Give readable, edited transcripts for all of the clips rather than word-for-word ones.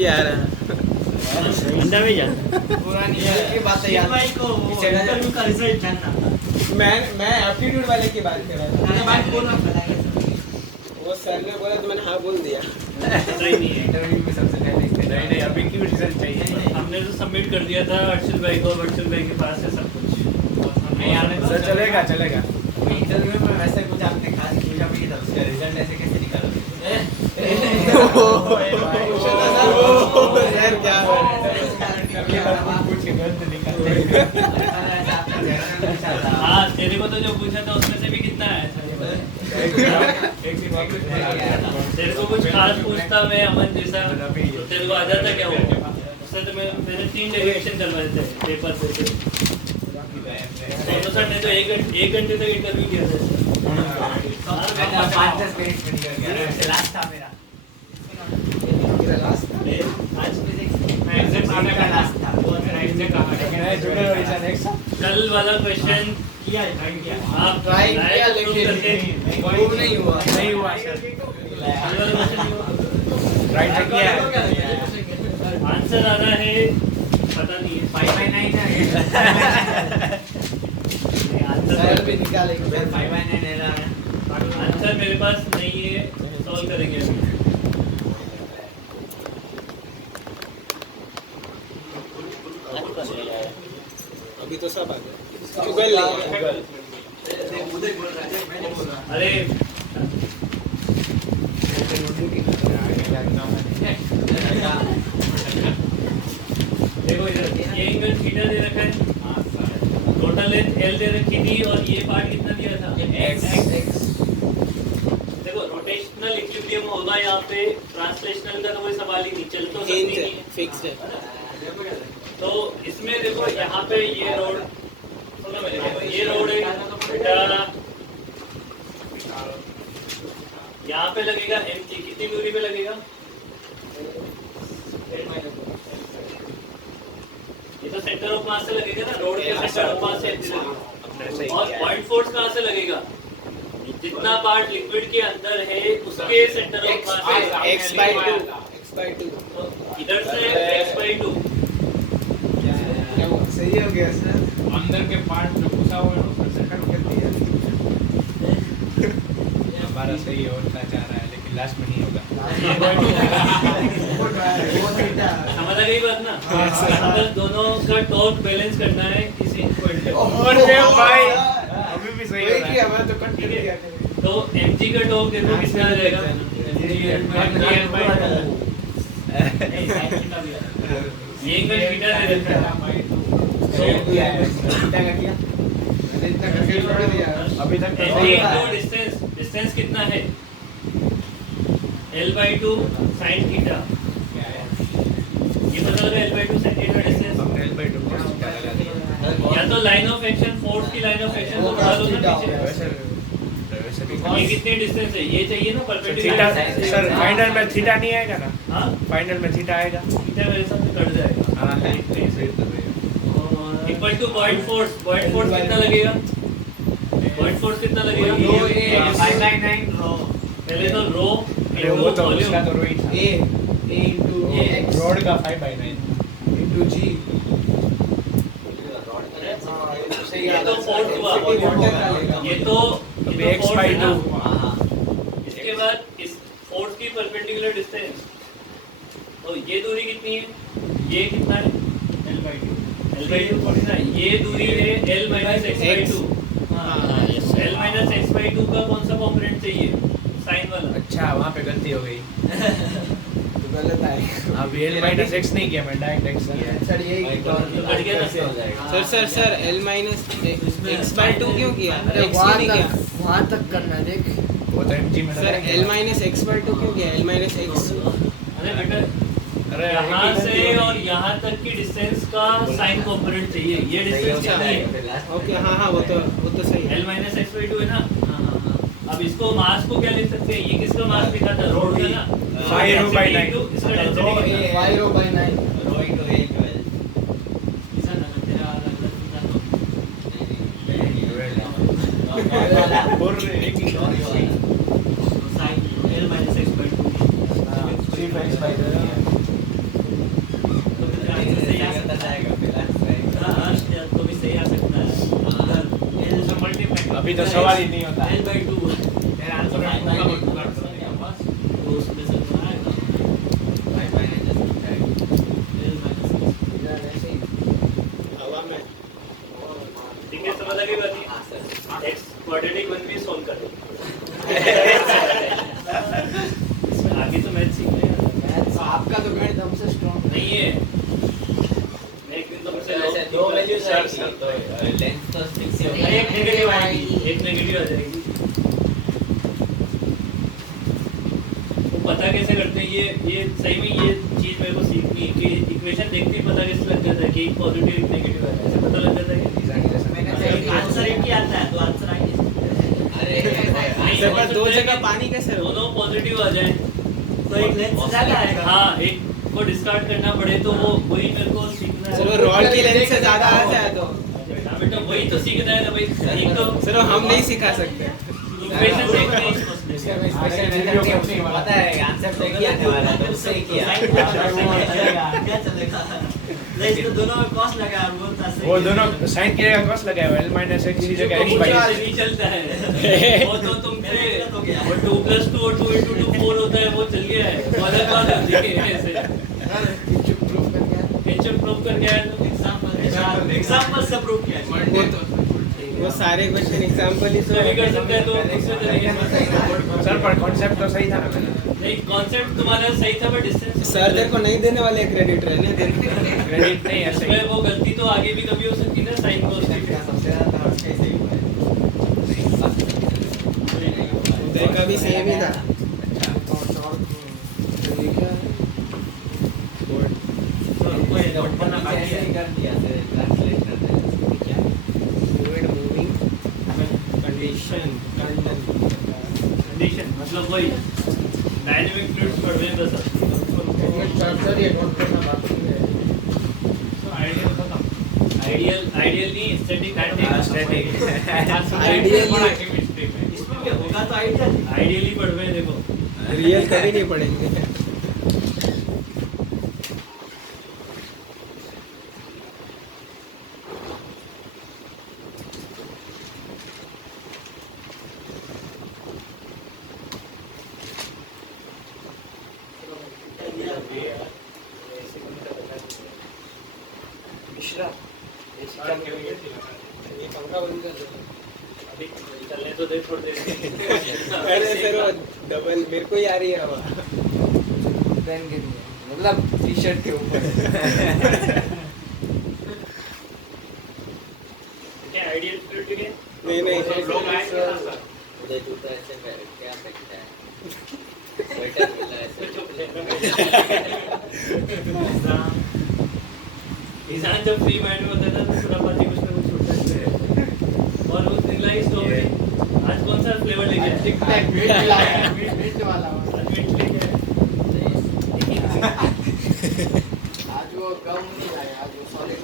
भी आ रहा है। अंडा में जा पुरानी की बात है यार। भाई को इंटरव्यू का रिजल्ट जानना। मैं एप्टीट्यूड वाले की बात कर रहा था। अरे भाई बोला वो सर ने बोला तो मैंने हाँ बोल दिया। नहीं है इंटरव्यू में सबसे पहले नहीं अभी क्यों रिजल्ट चाहिए। हमने तो सबमिट कर दिया था अर्शल भाई को, अर्शल भाई के पास है सब कुछ। नहीं आने तो चलेगा इंटरव्यू में वैसे कुछ आपने खास पूछा भी नहीं था, उसका रिजल्ट ऐसे कैसे निकालोगे? सर क्या हाँ तेरे को तो जो पूछा था उसमें से भी कितना आया था? तेरे को कुछ खास पूछता मैं अमन जैसा तो तेरे को आ जाता क्या वो? उससे तो मैंने 3 डेरिवेशन करवाए थे पेपर पे। सोनू सर ने तो एक घंटे तक इंटरव्यू किया था। 5-10 मिनट में निकल गया। लास्ट था मेरा आज मैं एग्जैक्ट आने का लास्ट था। वो मेरा एग्जैक्ट आने का कल वाला क्वेश्चन किया है, ट्राई किया आप ट्राई किया लेकिन प्रूव नहीं हुआ सर। राइट किया आंसर आ रहा है पता नहीं है 5/9 है। सर भी निकालेंगे। 5/9 है ना आंसर मेरे पास नहीं है, सॉल्व करेंगे अभी। अभी तो सब आ गया। गूगल अरे देखो इधर ये एंगल थीटा दे रखा है, टोटल लेंथ L दे रखी थी और ये पार्ट कितना दिया था x। देखो रोटेशनल इक्विलिब्रियम होगा यहाँ पे, ट्रांसलेशनल का तो कोई सवाल ही नहीं, चल तो सकती नहीं है, फिक्स्ड है। तो इसमें देखो यहाँ पे ये रोड सुनो मेरे को, ये रोड है बेटा यहाँ पे लगेगा mg, कितनी दूरी पे लगेगा? ये तो सेंटर ऑफ मास से लगेगा ना, रोड के सेंटर ऑफ मास से लगेगा। और पॉइंट फोर्स कहाँ से लगेगा? जितना पार्ट लिक्विड के अंदर है उसके सेंटर ऑफ मास से x/2 इधर से x/2 सही हो गया सर। अंदर के पार्ट जो घुसा हुआ है उसमें से कट कर दिया। हमारा सही है, उल्टा जा रहा है लेकिन लास्ट में नहीं होगा। समझ आ गई बात ना? अगर दोनों का टॉर्क बैलेंस करना है इस इक्वल और भाई अभी भी सही हो रहा है। हमारा तो कट कर दिया। तो mg का टॉर्क देखो कितना आ जाएगा? ये एंगल थीटा दे रखा है। अभी तक डिस्टेंस कितना है? L/2 sin theta. ये पता लगा L/2 sin थीटा डिस्टेंस। या तो लाइन ऑफ एक्शन, फोर्स की लाइन ऑफ एक्शन को बढ़ा लो ना पीछे। ये कितनी डिस्टेंस है? ये चाहिए ना परपेंडिकुलर। सर फाइनल में थीटा नहीं आएगा ना? हाँ फाइनल में थीटा आएगा। थीटा मेरे साथ कट जाएगा। हाँ इक्वल टू पॉइंट फोर्स कितना लगेगा? पॉइंट फोर्स कितना लगेगा? पहले तो रो वो तो उसका तो रोई था। A into x रोड का 5/9 into g। ये तो फोर्स हुआ, ये तो x/2। इसके बाद इस फोर्स की परपेंडिकुलर डिस्टेंस, तो ये दूरी कितनी है? ये कितना है? L/2 थोड़ी ना, ये दूरी है L - x/2। L - x/2 का कौन सा कॉम्पोनेंट चाहिए? साइन वाला। अच्छा वहाँ पे गलती हो गई। तो गलत है। अब L - x नहीं किया, मैं डायरेक्ट x किया। सर ये तो कट गया ना। सर L - x/2 क्यों किया? x नहीं किया। वहाँ तक करना देख। वो तो mg में सर L - x/2 क्यों किया? L - x। अरे बेटा यहाँ से और यहाँ तक की डिस्टेंस का साइन कॉम्पोनेंट चाहिए। ये डिस्टेंस कितनी है? ओके हाँ वो तो सही है। L - x/2 है ना। अब इसको मास को क्या लिख सकते हैं? ये किसका मास लिखा था? रोड का ना। y/9 इसका डेंसिटी कितना है? y/9 बोल रहे हैं कि साइन L - x/2 3x/2 अभी तो सवाल ही नहीं होता L/2 तेरा आंसर तो उसमें से तो आएगा हवा में ठीक है, समझ आ गई बात ये? x क्वाड्रेटिक वन भी सॉल्व कर दो। इसमें आगे तो मैथ सीख लेगा। आपका तो गणित हमसे स्ट्रांग नहीं है, मैं एक दिन तुमसे दो वैल्यूज सर लेंथ तो फिक्स है एक नेगेटिव आएगी, एक नेगेटिव आ जाएगी। वो पता कैसे करते हैं ये सही में ये चीज मेरे को सीखनी है कि इक्वेशन देखते ही पता कैसे लग जाता है कि एक पॉजिटिव एक नेगेटिव है, ऐसे पता लग जाता है कि आंसर एक ही आता है तो आंसर आएंगे अरे सर पर दो जगह पानी कैसे रोक दोनों पॉजिटिव आ जाए तो एक लेंथ ज्यादा आएगा हाँ, एक को डिस्कार्ड करना पड़े तो वो वही मेरे को सीखना है। चलो रॉड की लेंथ से ज्यादा आ जाए तो हाँ बेटा वही तो सीखना है ना भाई, एक तो चलो हम नहीं सिखा सकते इक्वेशन देखते हैं। पता है आंसर तो एक ही आने वाला है तो उससे ही किया क्या चलेगा नहीं तो दोनों में कॉस्ट लगा वो दोनों साइन किया कॉस लगाया L माइनस x की जगह x कुछ बाई ऐसे नहीं चलता है वो तो तुमसे वो 2 + 2 और 2 × 2 4 होता है वो चल गया है, वो अलग बात है देखिए ऐसे किचन प्रूव कर गया है तो एग्जांपल से प्रूव किया वो सारे क्वेश्चन एग्जांपल ही सभी कर सकते हैं तो दूसरे तरीके से सर पर कॉन्सेप्ट तो सही था ना मेरा नहीं, कॉन्सेप्ट तुम्हारा सही था पर डिस्टेंस सर तेरे को नहीं देने वाले क्रेडिट रहने देने क्रेडिट नहीं ऐसे ही इसमें वो गलती तो आगे भी कभी हो सकती है ना, साइन कोस सबसे ज्यादा थर्ड कैसे ही हुआ तेरे का भी सेम ही था कर दिया ट्रांसलेट कर दिया फ्लूइड मूविंग कंडीशन मतलब वही डायनेमिक फ्लूइड्स पढ़ रहे हैं बस आइडियल नहीं स्टैटिक इसमें क्या होगा तो आइडिया आइडियली पढ़ रहे हैं देखो रियल कभी नहीं पढ़ेंगे मिश्रा ये पंखा बंद कर दो अभी चलने तो दे थोड़ी देर अरे सर वो डबल मेरे को ही आ रही है हवा पेन के लिए मतलब टी शर्ट के ऊपर क्या आइडियल फ्लूइड के नहीं नहीं उदय तू तो ऐसे क्या सकता है स्वेटर मिला ऐसे इंसान जब फ्री माइंड में होता है ना तो थोड़ा बात कुछ ना कुछ होता है और उस दिन लाई स्ट्रॉबेरी आज कौन सा फ्लेवर लेके आए टिक टैक मीट लाया मीट वाला आज मिंट लेके आए आज वो गम नहीं लाया आज वो सॉलिड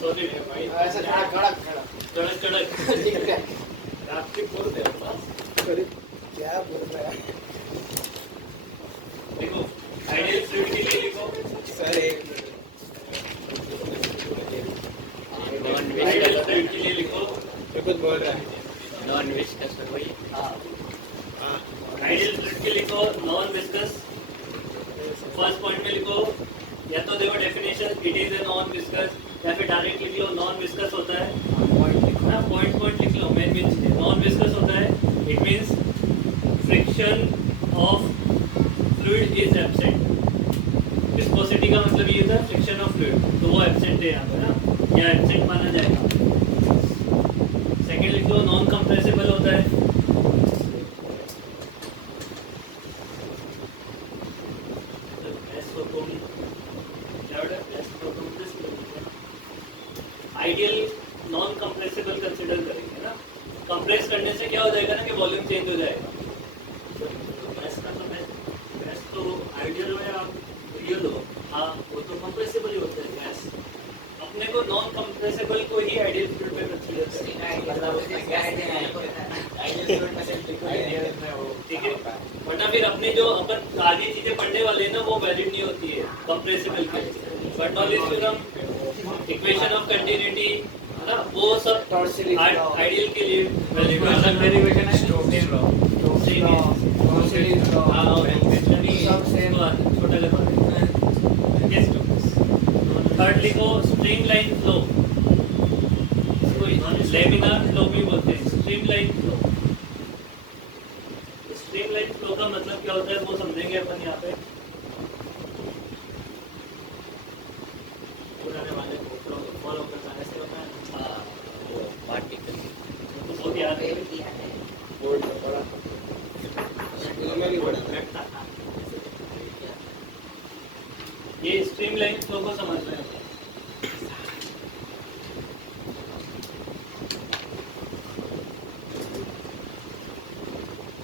सॉरी भाई ऐसा कड़क कड़क कड़क कड़क टिक टैक आपके बोल दे बस अरे क्या बोल रहा है देखो आइडियल फ्लूइड के लिए लिखो सर एक आइडियल फ्लूइड के लिए लिखो तो कुछ बोल रहा है नॉन विस्कस वही आइडियल फ्लूइड के लिखो नॉन विस्कस फर्स्ट पॉइंट में लिखो या तो देखो definition it is a non viscous या फिर डायरेक्ट लिख लो नॉन विस्कस होता है ना पॉइंट लिख लो मेन मींस नॉन विस्कस होता है it means friction of fluid is absent viscosity का मतलब ये होता है फ्रिक्शन ऑफ फ्लूइड तो वो एब्सेंट है यहाँ पे ना या एब्सेंट माना जाएगा सेकंड लिख लो नॉन कंप्रेसिबल होता है आइडियल नॉन कंप्रेसिबल कंसीडर करेंगे ना कंप्रेस करने से क्या हो जाएगा ना कि वॉल्यूम चेंज हो जाएगा गैस तो आइडियल में आप रियल हो हाँ वो तो कंप्रेसिबल ही होता है गैस अपने को नॉन कंप्रेसिबल को ही आइडियल फ्लूइड में कंसीडर ठीक है वरना फिर अपने जो अपन आगे चीजें पढ़ने वाले हैं ना वो वैलिड नहीं होती है कंप्रेसिबल के but knowledge theorem equation of continuity है ना, वो सब Torsilis law. आइडियल के लिए वैलिड है। डेरिवेशन है Stokes law। Torsilis law. हाँ, सब same. छोटा लगा थर्ड लिखो स्ट्रीमलाइन फ्लो, इसको लेमिनार फ्लो भी बोलते हैं। स्ट्रीमलाइन फ्लो, स्ट्रीमलाइन फ्लो का मतलब क्या होता है वो समझेंगे अपन यहाँ पे। पुराने वाले को फॉलो करता है ऐसे होता है। हाँ, वो पार्टिकल तो बहुत याद है। बोर्ड में पढ़ा स्कूल में भी पढ़ा बैठता था। ये स्ट्रीमलाइन फ्लो को समझ रहे हैं।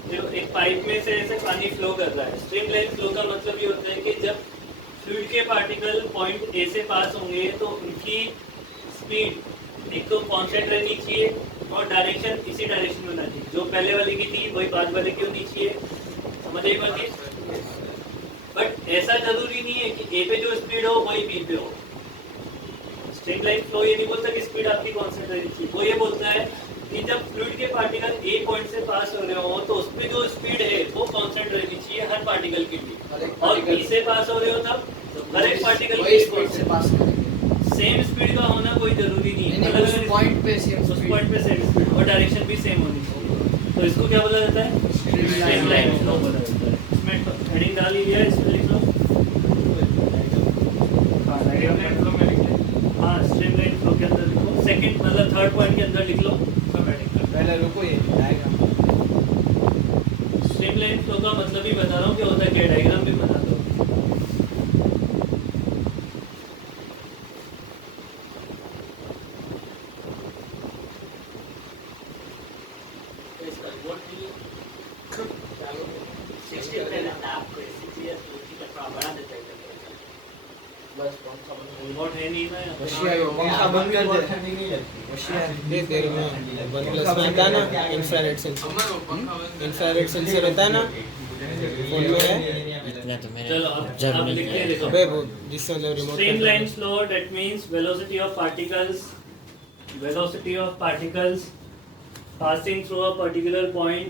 जो एक पाइप में से ऐसे पानी फ्लो कर रहा है, स्ट्रीमलाइन फ्लो का मतलब ये होता है कि जब फ्लूइड के पार्टिकल पॉइंट ए से पास होंगे तो उनकी स्पीड एक तो कांस्टेंट रहनी चाहिए और डायरेक्शन इसी डायरेक्शन में होना चाहिए। जो पहले वाले की थी वही बाद वाले की होनी चाहिए। समझ आई बात? बट ऐसा जरूरी नहीं है कि ए पे जो स्पीड हो वही बी पे हो। स्ट्रीमलाइन फ्लो ये नहीं बोलता कि स्पीड आपकी कांस्टेंट रहनी चाहिए, वो ये बोलता है कि जब फ्लूइड के पार्टिकल ए पॉइंट से पास हो रहे हो तो उसमें जो स्पीड है वो कांस्टेंट रहनी चाहिए हर पार्टिकल की भी, और बी से पास हो रहे हो तब हर एक पार्टिकल वही की स्पीड से पास करेंगे। सेम स्पीड का होना कोई जरूरी नहीं है। नहीं, उस पॉइंट पे सेम उस स्पीड। पॉइंट पे सेम स्पीड और डायरेक्शन भी सेम होनी चाहिए। तो इसको क्या बोला जाता है? स्ट्रीमलाइन फ्लो बोला जाता है। इसमें हेडिंग डाल लिया है, इसमें लिख लो। हाँ, स्ट्रीमलाइन फ्लो के अंदर लिखो। सेकंड मतलब थर्ड पॉइंट के अंदर लिख लो। पहले रुको, ये डायग्राम। स्ट्रीमलाइन फ्लो का मतलब ही बता रहा हूँ क्या होता है, क्या डायग्राम भी बता दो। इसका रिपोर्ट भी 60 पे रहता है आपको, 6 इयर्स का थोड़ा बढ़ा देता है। बस पंखा बंद रिमोट है नहीं ना यहाँ पे। पंखा बंद कर दे। दे तेरे में वन प्लस में आता है ना इंफ्रारेड सेंसर, इंफ्रारेड सेंसर रहता है ना फोन में है। चलो अब लिखते हैं, देखो। अबे वो जिससे मतलब remote Streamline flow, that means velocity of particles passing through a particular point.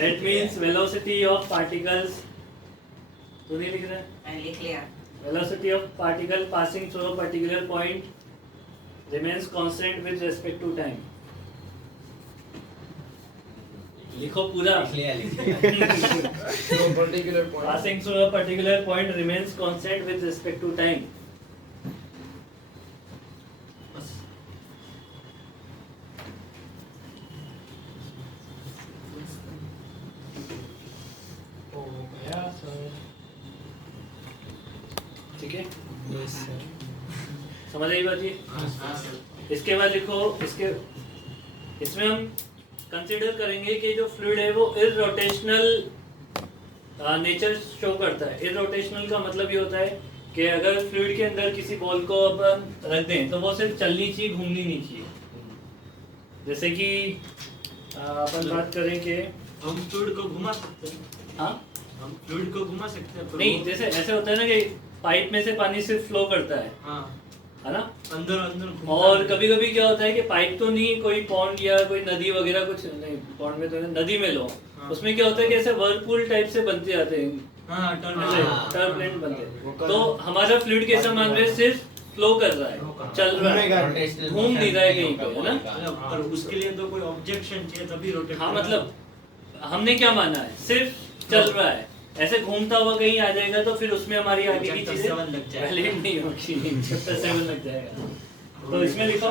That means velocity of particles. तू नहीं लिख रहा है? मैंने लिख लिया। Velocity of particle passing through a particular point remains constant with respect to time. लिखो पूरा। Particular point. Passing through a particular point remains constant with respect to time. बस। ठीक है, यस सर। समझ आई बात ये? इसके बाद लिखो, इसमें हम कंसीडर करेंगे कि जो फ्लूइड है वो इररोटेशनल नेचर शो करता है। इररोटेशनल का मतलब ये होता है कि अगर फ्लूइड के अंदर किसी बॉल को अपन रख दें तो वो सिर्फ चलनी चाहिए, घूमनी नहीं चाहिए। जैसे कि अपन बात करें कि हम फ्लूइड को घुमा सकते हैं। हाँ, हम फ्लूइड को घुमा सकते हैं। नहीं, जैसे ऐसे होता है ना कि पाइप में से पानी सिर्फ फ्लो करता है ना, अंदर अंदर और कभी कभी क्या होता है कि पाइप तो नहीं, कोई पॉन्ड या कोई नदी वगैरह कुछ नहीं, पॉन्ड में तो नहीं, नदी में लो, उसमें क्या होता है कि ऐसे व्हर्लपूल टाइप से बनते जाते हैं, टर्बुलेंट बनते हैं। तो हमारा फ्लूइड कैसा मान रहे हैं, सिर्फ फ्लो कर रहा है, चल रहा है, घूम नहीं रहा है कहीं पे, है ना। पर उसके लिए तो कोई ऑब्जेक्शन चाहिए तभी रोटेट। हाँ, मतलब हमने क्या माना है, सिर्फ चल रहा है, ऐसे घूमता हुआ कहीं आ जाएगा तो फिर उसमें हमारी आगे की चीजें वैलिड नहीं होगी, चैप्टर 7 लग जाएगा। तो इसमें लिखो,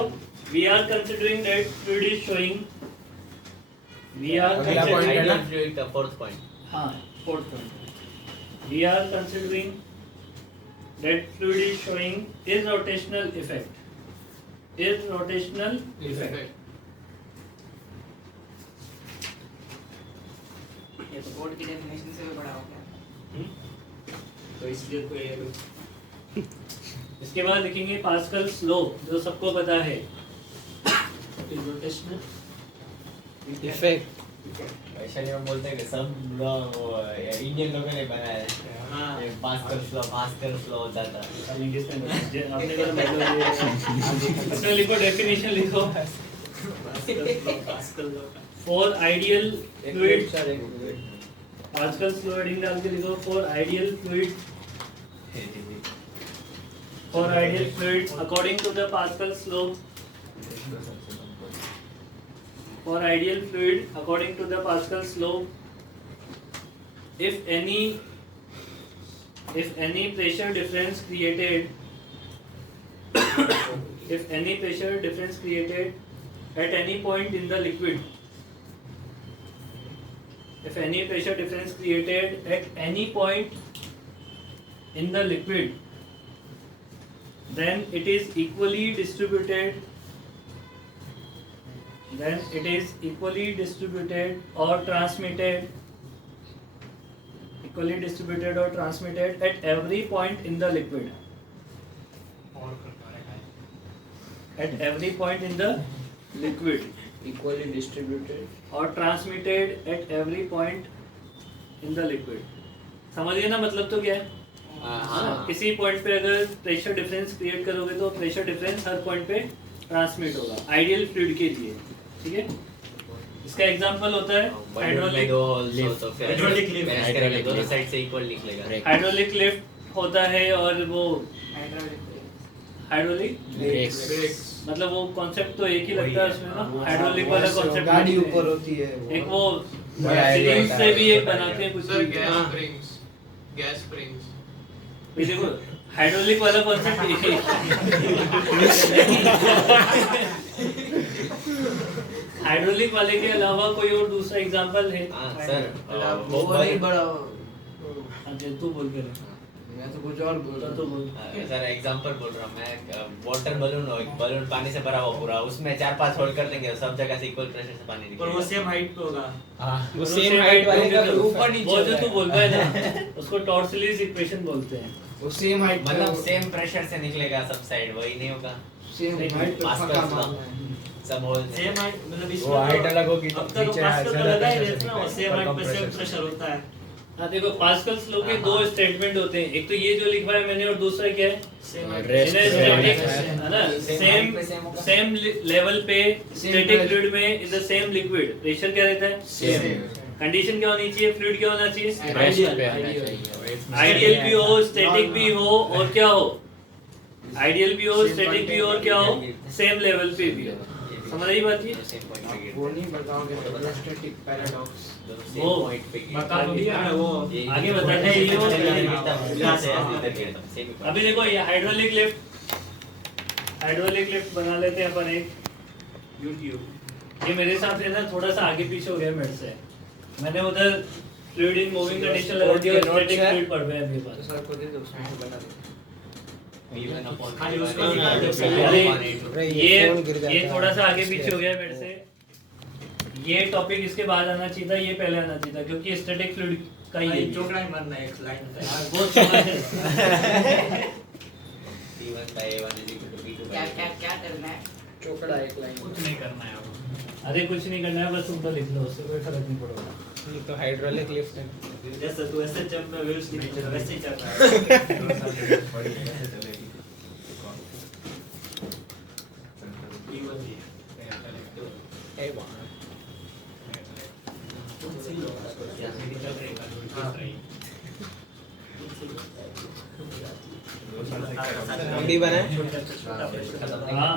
we are considering that fluid is showing, we are fluid का फोर्थ पॉइंट। हाँ, fourth point, we are considering that fluid is showing irrotational effect, irrotational effect. ये तो बोर्ड की डेफिनेशन से भी बड़ा हो गया। तो इसलिए कोई इसके बाद लिखेंगे पास्कल्स लॉ, जो सबको पता है, रोटेशनल इफेक्ट। वैसे नहीं हम बोलते हैं कि सब लोग इंडियन लोगों ने बनाया है। हाँ भास्कर फ्लो होता था। आपने कहा मतलब इसमें लिखो डेफिनेशन लिखो for ideal fluid Pascal's law heading डाल के लिखो for ideal fluid according to the Pascal's law for ideal fluid according to the Pascal's law if any pressure difference created at any point in the liquid then it is equally distributed or transmitted at every point in the liquid. Equally distributed or transmitted at every point in the liquid. समझिए ना मतलब तो क्या है? किसी point पे अगर pressure difference create करोगे तो प्रेशर डिफरेंस हर पॉइंट पे ट्रांसमिट होगा आइडियल फ्लूइड के लिए, ठीक है? इसका एग्जांपल होता है हाइड्रोलिक लिफ्ट। दोनों साइड से इक्वल निकलेगा। हाइड्रोलिक लिफ्ट होता है और वो हाइड्रोलिक मतलब वो कॉन्सेप्ट तो एक ही लगता है उसमें ना। हाइड्रोलिक वाला कॉन्सेप्ट गाड़ी ऊपर होती है एक वो सिरिंज से भी एक बनाते हैं कुछ गैस स्प्रिंग्स ये देखो हाइड्रोलिक वाला कॉन्सेप्ट हाइड्रोलिक वाले के अलावा कोई और दूसरा एग्जांपल है? सर वो नहीं बड़ा अच्छा तू बोल के मैं तो कुछ और बोल रहा तो बोल सर एग्जांपल बोल रहा हूँ मैं। वाटर बलून हो, बलून पानी से भरा हुआ पूरा, उसमें 4-5 होल कर देंगे, सब जगह से इक्वल प्रेशर से पानी निकलेगा। पर वो सेम हाइट पे होगा। वो सेम हाइट वाले का ऊपर नीचे वो जो तू बोल रहा है ना उसको टॉर्सलिस इक्वेशन बोलते हैं। वो सेम हाइट मतलब सेम प्रेशर से निकलेगा सब साइड, वही नहीं होगा सेम हाइट पे पास्कल पक्का लॉ। मानना है। सब होल सेम हाइट मतलब इसमें वो हाइट अलग होगी तो अब तक नीचे पास्कल ज्यादा तो लगा ही pressure रहता है ना, वो से सेम हाइट पे सेम pressure प्रेशर होता है। हाँ देखो पास्कल्स लॉ के दो स्टेटमेंट होते हैं, एक तो ये जो लिखा है मैंने और दूसरा क्या है सेम हाइट Rest है ना। सेम लेवल पे स्टैटिक फ्लूइड में in the same liquid pressure क्या रहता है? सेम कंडीशन क्या होनी चाहिए? फ्लूइड क्या होना चाहिए? रेस्ट पे आना चाहिए। आइडियल भी हो, स्टैटिक भी हो और क्या हो? आइडियल भी हो, स्टैटिक भी हो और क्या हो? सेम लेवल पे भी हो। समझ आई बात ये? सेम पॉइंट पे वो नहीं बताओगे तो इलेक्ट्रिक पैराडॉक्स सेम वो पॉइंट पे बता दिया है वो आगे बताते हैं ये सेम। अभी देखो ये हाइड्रोलिक लिफ्ट बना लेते हैं अपन एक यूट्यूब। ये मेरे साथ है ना थोड़ा सा आगे पीछे हो गया मेरे से। मैंने उधर फ्लूइड इन मूविंग कंडीशन लगा दिया, स्टैटिक फ्लूइड पढ़ रहे हैं मेरे पास। सर को दे दो उसमें से बना दो। खाली उसको ये थोड़ा सा आगे पीछे हो गया मेरे से। ये टॉपिक इसके बाद आना चाहिए था, ये पहले आना चाहिए था क्योंकि स्टैटिक फ्लूइड का ही है। चोकड़ा ही मारना है एक लाइन पे। बहुत समझ है। क्या करना है? चोकड़ा एक लाइन कुछ नहीं करना है। अरे कुछ नहीं करना है, बस ऊपर लिख लो, उससे कोई फर्क नहीं पड़ेगा। ये तो हाइड्रोलिक लिफ्ट है। जैसे तू ऐसे जंप में व्हील्स नहीं चल वैसे ही चल रहा है। ए वाह हम भी बनाए। हाँ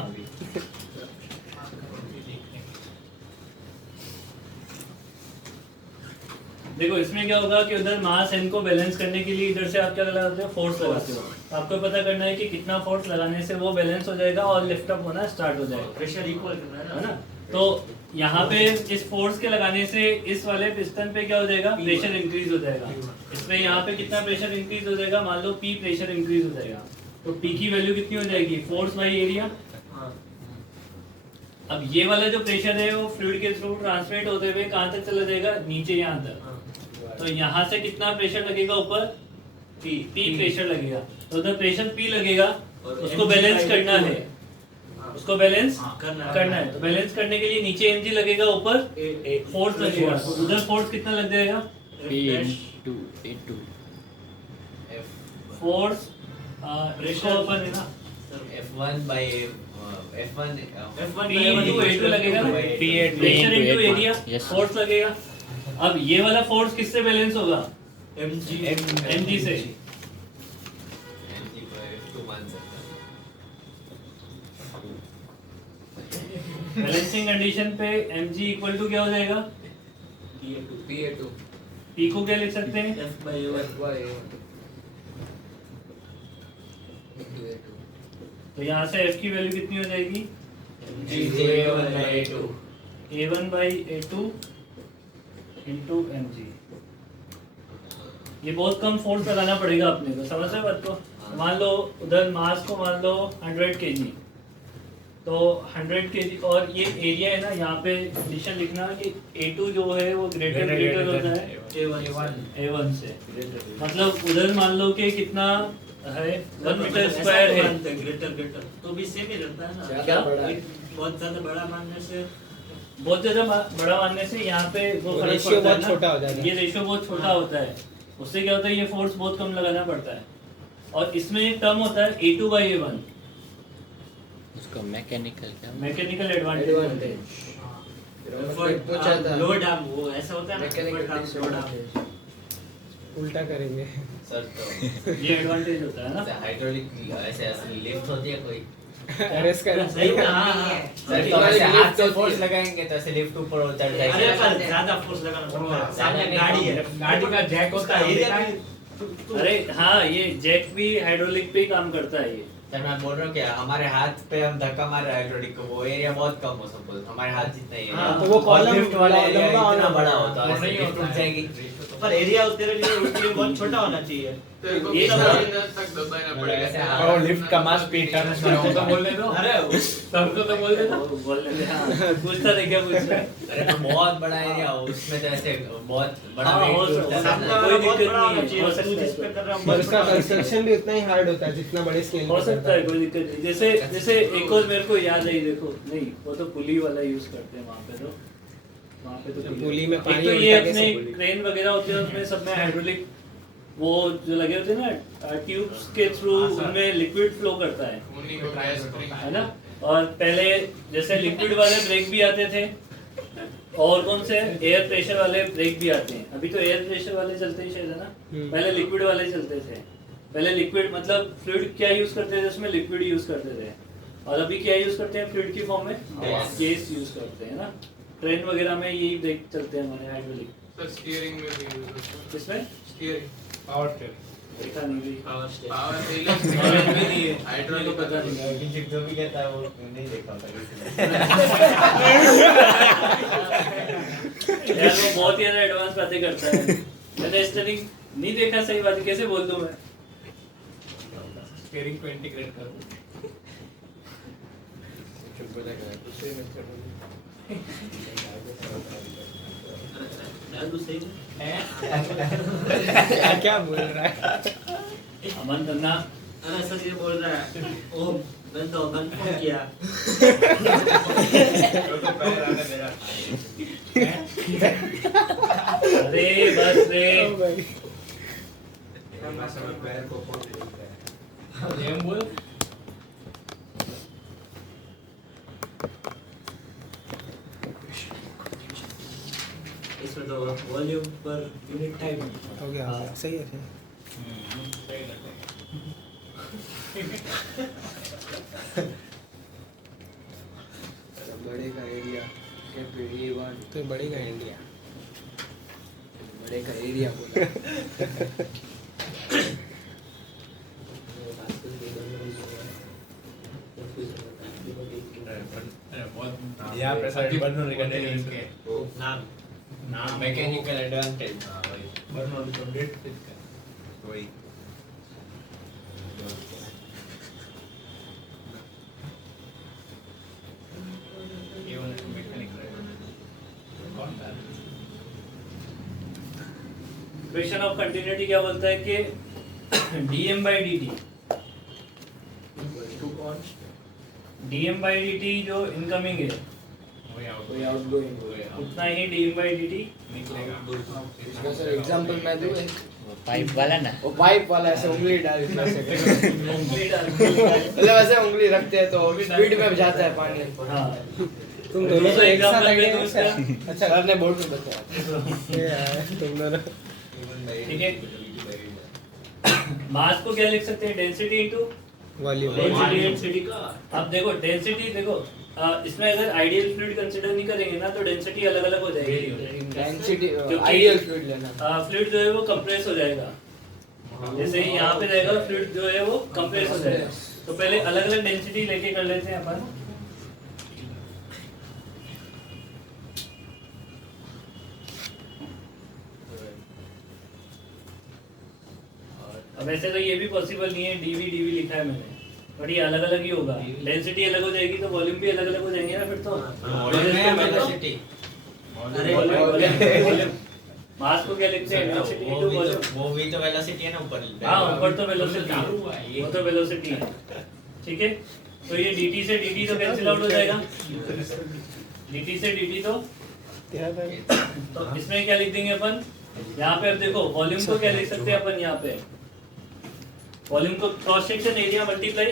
देखो इसमें क्या होगा कि उधर मास n को बैलेंस करने के लिए इधर से आप क्या लगाते हो? फोर्स लगाते हो। तो आपको पता करना है कि कितना फोर्स लगाने से वो बैलेंस हो जाएगा और लिफ्ट अप होना स्टार्ट हो जाएगा, प्रेशर इक्वल करना है ना। तो यहाँ पे इस फोर्स के लगाने से इस वाले पिस्टन पे क्या हो जाएगा? प्रेशर इंक्रीज हो जाएगा। इसमें यहाँ पे कितना प्रेशर इंक्रीज हो जाएगा? मान लो P प्रेशर इंक्रीज हो जाएगा, तो P की वैल्यू कितनी हो जाएगी? Force by area. अब ये वाला जो प्रेशर है वो फ्लूइड के थ्रू ट्रांसमिट होते हुए कहाँ तक चला जाएगा? नीचे यहाँ तक। तो यहाँ से कितना प्रेशर लगेगा ऊपर? P प्रेशर लगेगा। तो उधर प्रेशर P लगेगा, उसको बैलेंस करना है, उसको बैलेंस करना है। तो बैलेंस करने के लिए नीचे mg लगेगा, ऊपर फोर्स लगेगा। उधर फोर्स कितना लग जाएगा? फोर्स रेशो अपन है ना F1 by F1 F1 P into A2 लगेगा ना प्रेशर इनटू एरिया फोर्स लगेगा। अब ये वाला फोर्स किससे बैलेंस होगा? mg mg से। mg को F2 मान सकते बैलेंसिंग कंडीशन पे mg इक्वल टू क्या हो जाएगा? PA2 p को क्या लिख सकते हैं? f by a1 तो यहाँ से f की वैल्यू कितनी हो जाएगी? A1 by A2 a1 by a2 into mg। ये बहुत कम फोर्स लगाना पड़ेगा अपने को, समझ रहे हो बात को? मान लो उधर मास को मान लो 100 kg, तो 100 kg और ये एरिया है ना, यहाँ पे कंडीशन लिखना कि a2 जो है वो ग्रेटर होता है a1 से। मतलब उधर मान लो कि कितना है 1 मीटर स्क्वायर है, ग्रेटर तो भी सेम ही रहता है ना। क्या? बहुत ज्यादा बड़ा मानने से बहुत ज्यादा बड़ा मानने से यहाँ पे वो फर्क रेशियो पड़ता है बहुत ना। छोटा हो जाता है। ये रेशियो बहुत छोटा होता है, उससे क्या होता है ये फोर्स बहुत कम लगाना पड़ता है। और इसमें एक टर्म होता है a2 by a1, उसको मैकेनिकल क्या मैकेनिकल एडवांटेज। लोड आर्म वो ऐसा होता है ना लोड आर्म उल्टा करेंगे। सर तो ये एडवांटेज होता है ना। ऐसे हाइड्रोलिक ऐसे असली लिफ्ट होती है कोई अरेस्ट कर सही है हाँ सर तो ऐसे हाथ से फोर्स लगाएंगे तो ऐसे लिफ्ट ऊपर चढ़ अरे जाएगा पर ज्यादा फोर्स लगाना पड़ता है सामने गाड़ी है गाड़ी का जैक होता है एरिया अरे हाँ, ये जैक भी हाइड्रोलिक पे ही काम करता है ये। सर मैं बोल रहा हूँ क्या हमारे हाथ पे हम धक्का मार रहे हैं हाइड्रोलिक को, वो एरिया बहुत कम हो सपोज हमारे हाथ जितना ही है हाँ, तो वो कॉलम लिफ्ट वाला एरिया लंबा इतना होना बड़ा होता है वो ऐसे नहीं लिफ्ट होता उठ है। जाएगी पर एरिया तेरे लिए उसके लिए बहुत छोटा होना चाहिए ये ऐसे और लिफ्ट का मास पीटन सबको तो बोलने दो अरे सबको तो बोलने दो बोल रहे थे, हाँ। पूछता था क्या पूछ रहा है? अरे तो बहुत बड़ा एरिया हो उसमें तो ऐसे बहुत बड़ा हाँ, हो वेट सकता है। सामने है वाला कोई बहुत दिक्कत बड़ा होना नहीं है, चाहिए हो तू सकता है। जिस पे कर रहा है और उसका कंस्ट्रक्शन भी उतना ही हार्ड होता है जितना बड़े स्केल हो सकता है, कोई दिक्कत नहीं। जैसे जैसे एक और मेरे को याद है, देखो नहीं वो तो पुली वाला यूज करते हैं वहाँ पे, तो वहाँ पे तो पुली में एक पानी तो ये उल्टा अपने कैसे क्रेन वगैरह होते हैं उसमें सब में हाइड्रोलिक वो जो लगे होते हैं ना ट्यूब्स के थ्रू, उनमें लिक्विड फ्लो करता है ना। और पहले जैसे लिक्विड वाले ब्रेक भी आते थे और कौन से एयर प्रेशर वाले ब्रेक भी आते हैं। अभी तो एयर प्रेशर वाले चलते ही शायद है ना, पहले लिक्विड वाले चलते थे। पहले लिक्विड मतलब फ्लूइड क्या यूज करते थे, उसमें लिक्विड यूज करते थे। और अभी क्या यूज करते हैं फ्लूइड की फॉर्म में, गैस यूज करते हैं ना। ट्रेन वगैरह में यही ब्रेक चलते हैं हमारे हाइड्रोलिक। सर स्टीयरिंग में भी यूज होता है किसमें? स्टीयरिंग पावर स्टीयरिंग देखा नहीं भी। पावर स्टेशन पावर Knowledge भी नहीं है, हाइड्रोलिक मेरे को पता नहीं है। अभी जो भी कहता है वो नहीं देखा होता किसी यार वो बहुत ही ज्यादा एडवांस बातें करता है। मैंने स्टीयरिंग नहीं देखा, सही बात है, कैसे बोल दूं मैं? स्टीयरिंग को इंटीग्रेट कर दो यार तू सही है क्या क्या बोल रहा है? अमन करना अरे सर ये बोल रहा है ओ मैंने तो कंफर्म किया तो पैर आने दे रहा अरे बस रे। पैर को कौन ये बोल इसमें तो वॉल्यूम पर यूनिट टाइम हो गया सही है सही। बड़े का एरिया कैपिटल A1 तो बढ़ेगा इंडिया। बड़े का एरिया बोला यहाँ पे सारी बर्नर निकलने के नाम नाम मैकेनिकल एडवांटेज बर्नर को डेट फिक्स कर वही ये वाला मैकेनिकल कौन था इक्वेशन ऑफ कंटिन्यूटी क्या बोलता है कि dm by dt, dm by dt जो इनकमिंग है वही आउटगोइंग, उतना ही dm by dt निकलेगा इसका सर एग्जांपल मैं दूं एक पाइप वाला ना वो पाइप वाला ऐसे उंगली डाल के ऐसे करके। उंगली डाल के निकाले। मतलब ऐसे उंगली रखते हैं तो स्पीड में जाता है पानी। हाँ तुम दोनों तो एक साथ लगे हो क्या? अच्छा सर ने बोर्ड में बताया। ये यार, तुम दोनों ठीक है। मास को क्या लिख सकते हैं? Density into volume. डेंसिटी का अब देखो डेंसिटी देखो इसमें अगर आइडियल फ्लूइड कंसीडर नहीं करेंगे ना तो डेंसिटी अलग अलग हो जाएगी। डेंसिटी क्योंकि- आइडियल फ्लूइड लेना। फ्लूइड जो है वो कंप्रेस हो जाएगा। जैसे ही यहाँ पे रहेगा फ्लूइड जो है वो कंप्रेस हो जाएगा। तो पहले अलग अलग डेंसिटी लेके कर लेते हैं अपन। अब ऐसे तो ये भी पॉसिबल नहीं है, डीवी डीवी लिखा है मैंने, बट ये अलग अलग ही होगा। डेंसिटी अलग हो जाएगी तो वॉल्यूम भी अलग अलग हो जाएंगे ना फिर तो। वेलोसिटी मास को क्या लिखते हैं? Density into volume. वो भी तो वेलोसिटी है ना ऊपर। हाँ ऊपर तो वेलोसिटी है, वो तो वेलोसिटी है। ठीक है, तो ये dt से dt तो कैंसिल आउट हो जाएगा। dt से dt तो इसमें क्या लिख देंगे अपन? यहाँ पे अब देखो वॉल्यूम को क्या लिख सकते हैं अपन? यहाँ पे वॉल्यूम को cross section area multiply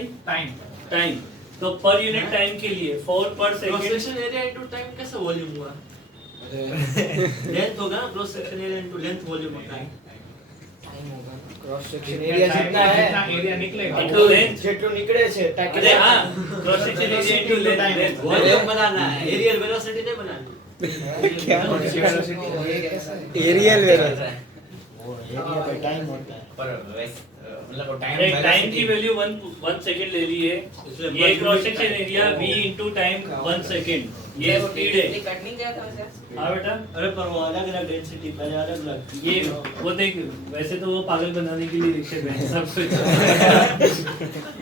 time. तो पर यूनिट टाइम के लिए 4 पर cross second. Section area into time कैसे वॉल्यूम हुआ? लेंथ होगा ना, cross section area into length volume होता है। क्रॉस सेक्शन एरिया जितना है एरिया निकलेगा इनटू लेंथ। જેટલું નીકળે છે अरे हाँ, cross section area into length. Volume बनाना है, एरियल वेलोसिटी नहीं बनानी। क्या एरियल वेलोसिटी पर मतलब वो टाइम टाइम की वैल्यू 1 सेकंड ले ली है। ये cross section area v into time 1 second, ये स्पीड है। हाँ बेटा, अरे पर वो अलग अलग डेंसिटी पहले अलग अलग। ये वो देख, वैसे तो वो पागल बनाने के लिए लिखे हुए हैं सब कुछ।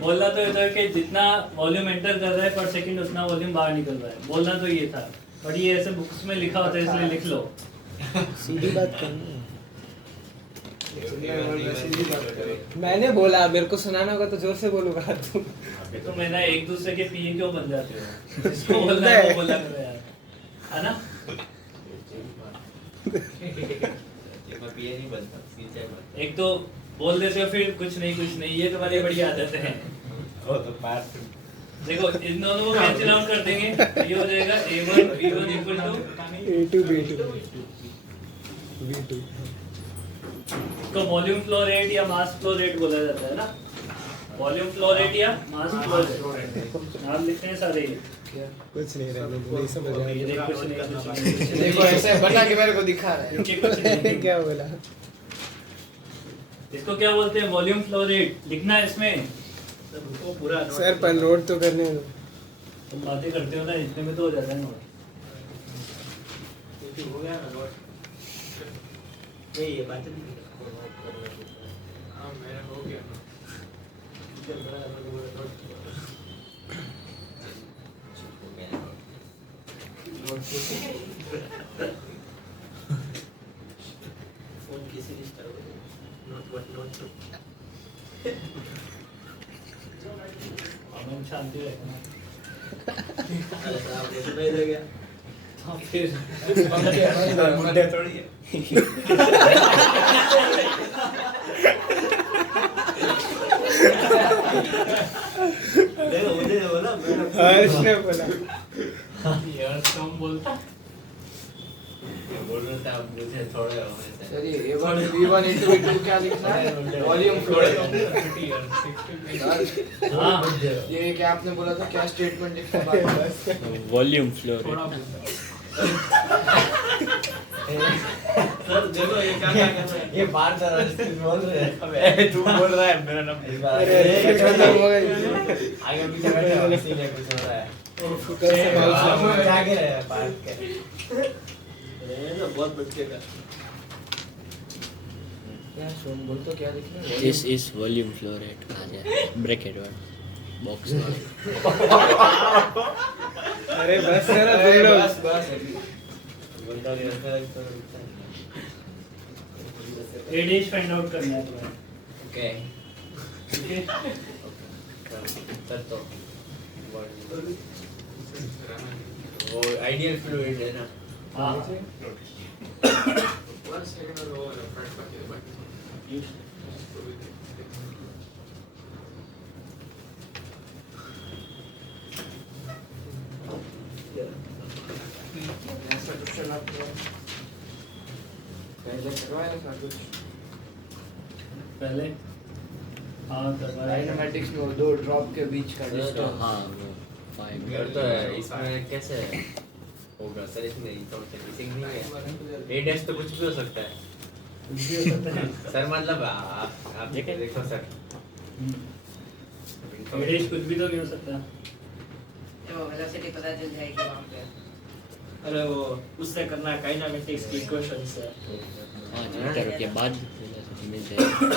बोलना तो ये था कि जितना वॉल्यूम एंटर कर रहा है पर सेकंड उतना वॉल्यूम बाहर निकल रहा है। बोलना तो ये था, बट ये ऐसे बुक्स में लिखा होता है इसलिए लिख लो। सीधी बात करनी है। मैंने बोला, मेरे को सुनाना होगा तो जोर से बोलूंगा। तू तो मैं ना एक दूसरे के पीए क्यों बन जाते हो? इसको बोलना है वो बोला करो यार, है ना? मैं पीए नहीं बनता, सीधे बनता। एक तो बोल देते हो फिर कुछ नहीं, ये तुम्हारी बड़ी आदत है। वो तो पार देखो इन दोनों को कैंसिल आउट कर देंगे, ये हो जाएगा a1 v1 equal to A2 B2 V2। इसको वॉल्यूम फ्लो रेट या मास फ्लो रेट बोला जाता है ना। वॉल्यूम फ्लो रेट या मास फ्लो रेट नाम लिखते हैं सारे। कुछ नहीं रहने दो, नहीं समझ ये आया। देख कुछ नहीं देखो ऐसे बना के मेरे को दिखा रहा है। इनके कुछ नहीं। क्या बोला? इसको क्या बोलते हैं? वॉल्यूम फ्लो रेट लिखना है इसमें। वो पूरा सर पर नोट तो करने दो। तुम बातें करते हो ना, इतने में तो हो जाता है नोट। हो गया ना नोट। नहीं ये बात नहीं। हाँ मेरा हो गया ना। फोन किसी डिस्टर्ब हो गया। Note what not to. हम शांति रखना। अरे साहब ये सुनाई दे गया। हाँ फिर मुद्दे थोड़ी है। देखो मुझे जो बोला मैंने हर्ष ने बोला। यार तुम बोलता बोल रहा था मुझे थोड़े हो ऐसे। सर ये A1 V1 into V2 क्या लिखना है? Volume flow rate. हाँ ये क्या आपने बोला था, क्या स्टेटमेंट लिखना है? Volume flow rate. सर देखो ये क्या क्या कर रहा है। ये बार बार बोल रहे हैं। अबे तू बोल रहा है मेरा नाम इस बार अरे खत्म हो गई। आगे पीछे बैठे हो इसीलिए कुछ हो रहा है। कैसे बोल आप आगे रहे पार्क के। ये तो बहुत बच्चे का। क्या सोम बोल तो क्या लिखना है? This is volume flow rate आ जाए ब्रैकेट वर्ड बॉक्स में। अरे बस करो तुम अरे लोग। बस बस बंदा भी ऐसा लगता है। एडीज फाइंड आउट करना है तुम्हें। ओके ठीक है, तब तो वो आइडियल फ्लूइड है ना। हाँ 1 second और वो फ्रंट बाकी ऐसा क्वेश्चन आपको पहले करवाया था कुछ पहले हाँ करवाया डायनामेटिक्स में वो दो ड्रॉप के बीच का तो डिस्टेंस हाँ वो 5 कर तो है, इसमें कैसे होगा सर? इसमें इंफॉर्मेशन मिसिंग नहीं है। ए डैश तो कुछ भी हो सकता है सर, मतलब आप देखो सर, एडेश कुछ भी तो नहीं हो सकता। वो वेलोसिटी पता चल जाएगी वहां पे अरे वो उससे करना है काइनेमेटिक्स की इक्वेशन से। 5 मीटर के बाद मिल जाएगा।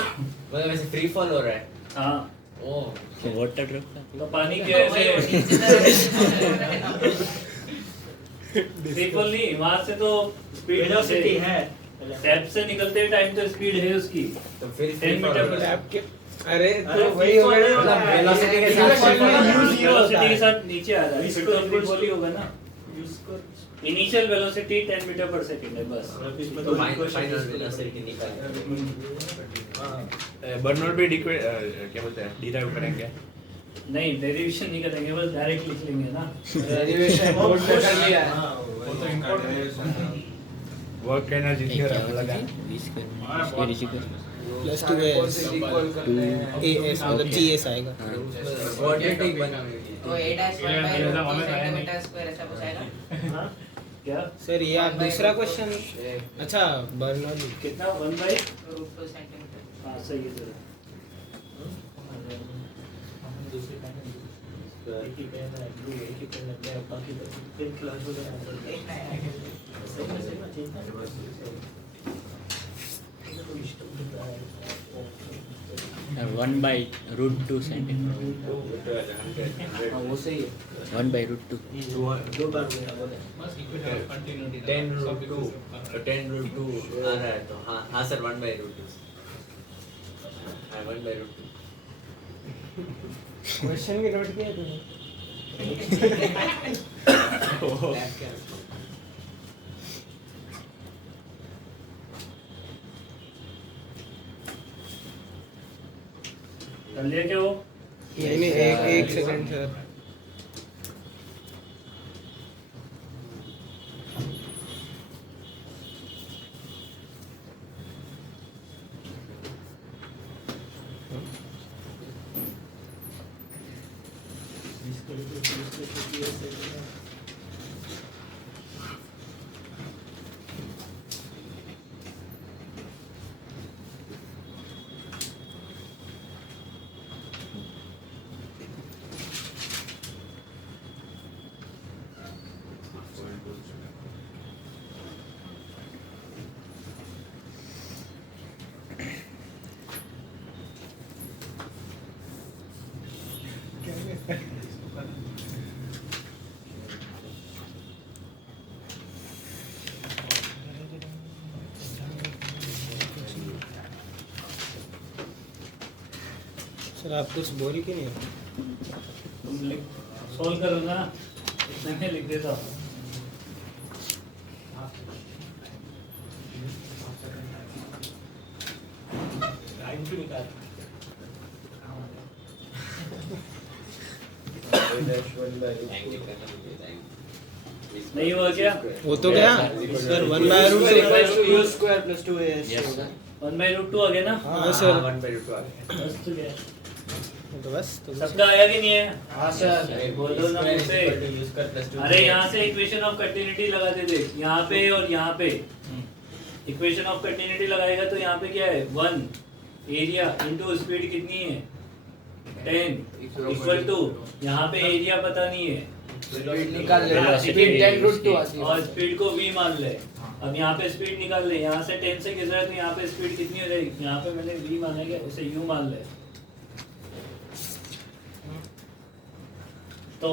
मतलब ऐसे फ्री फॉल हो रहा है। हाँ ओह तो वाटर ड्रॉप तो पानी के ऐसे ट्रिपल नहीं, वहाँ से तो स्पीड वेलोसिटी है, टैप से निकलते टाइम तो स्पीड है उसकी तो फिर 10 मीटर पर टैप के अरे अरे तो वही हो गया मतलब ना वेलोसिटी के साथ वेलोसिटी के साथ नीचे आ रहा है, फिर तो फ्री ही होगा ना। इनिशियल वेलोसिटी 10 मीटर पर सेकंड है बस। तो फाइनल वेलोसिटी निकाल बर्नौली भी क्या बोलते हैं, डिराइव करेंगे। नहीं डेरिवेशन नहीं करेंगे, बस डायरेक्ट लिख लेंगे ना। डेरिवेशन बोर्ड में कर लिया है वर्क एनर्जी थ्योरम लगा 20 कर प्लस 2s इक्वल करने हैं as मतलब gs आएगा। क्वाड्रेटिक बना तो a dash 1 by centimetre square ऐसा कुछ आएगा हाँ क्या सर ये आप दूसरा क्वेश्चन अच्छा बर्नौली कितना 1/? √2 सेंटीमीटर हाँ सही है सर। एक ही पेन है, ब्लू एक ही पेन लग गया, बाकी पेन क्लास हो गया। सही है ठीक है। 1/√2 सेंटीमीटर। हां वो सही है 1/√2 दो बार बोला बोले 10√2 आ रहा है तो हाँ हाँ सर 1/√2 हाँ 1/√2 क्वेश्चन भी नोट किया तुमने कर लिया क्या वो? नहीं एक सेकंड सर सर आप कुछ बोल के नहीं तुम लिख सॉल्व करो ना, इतना मैं लिख देता हूँ। नहीं हुआ क्या? वो तो क्या sir 1/√2 u square plus 2as होगा 1/√2 आ गया ना? हाँ सर 1/√2 आ गया बस तो क्या? तो बस सबका आया कि नहीं है? हां सर बोलो ना मुझसे। यूज कर प्लस 2 अरे यहाँ से इक्वेशन ऑफ कंटिन्यूटी लगा दे दे, यहाँ पे और यहाँ पे इक्वेशन ऑफ कंटिन्यूटी लगाएगा तो यहाँ पे क्या है 1 एरिया इनटू स्पीड कितनी है 10 इक्वल टू यहाँ पे एरिया पता नहीं है स्पीड निकाल ले स्पीड 10√2 आती है और स्पीड को v मान ले। अब यहाँ पे स्पीड निकाल ले, यहाँ से 10 से कितना है तो यहाँ पे स्पीड कितनी हो जाएगी, यहाँ पे मैंने v माना है उसे u मान ले। तो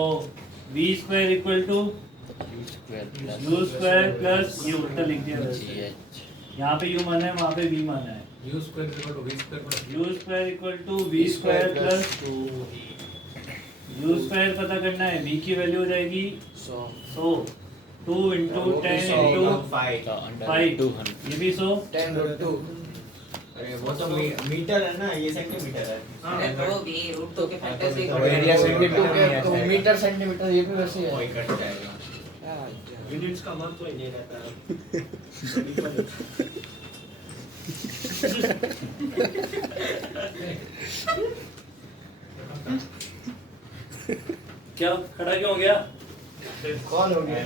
v square equal to u square plus u उल्टा लिख दिया वैसे। यहाँ पे u माना है वहाँ पे v माना है। u square is equal to v square plus u square equal to v square plus u square पता करना है, v की वैल्यू हो जाएगी 100 2 into 10 into 5 5 200 ये भी 100 10√2 अरे वो तो मीटर है ना, ये सेंटीमीटर है। अरे तो भी रूट तो के फैक्टर तो एरिया सेंटीमीटर में तो मीटर सेंटीमीटर ये भी वैसे ही वही है। कट जाएगा। यूनिट्स का महत्व ही नहीं रहता। क्या खड़ा क्यों हो गया? कौन हो गया?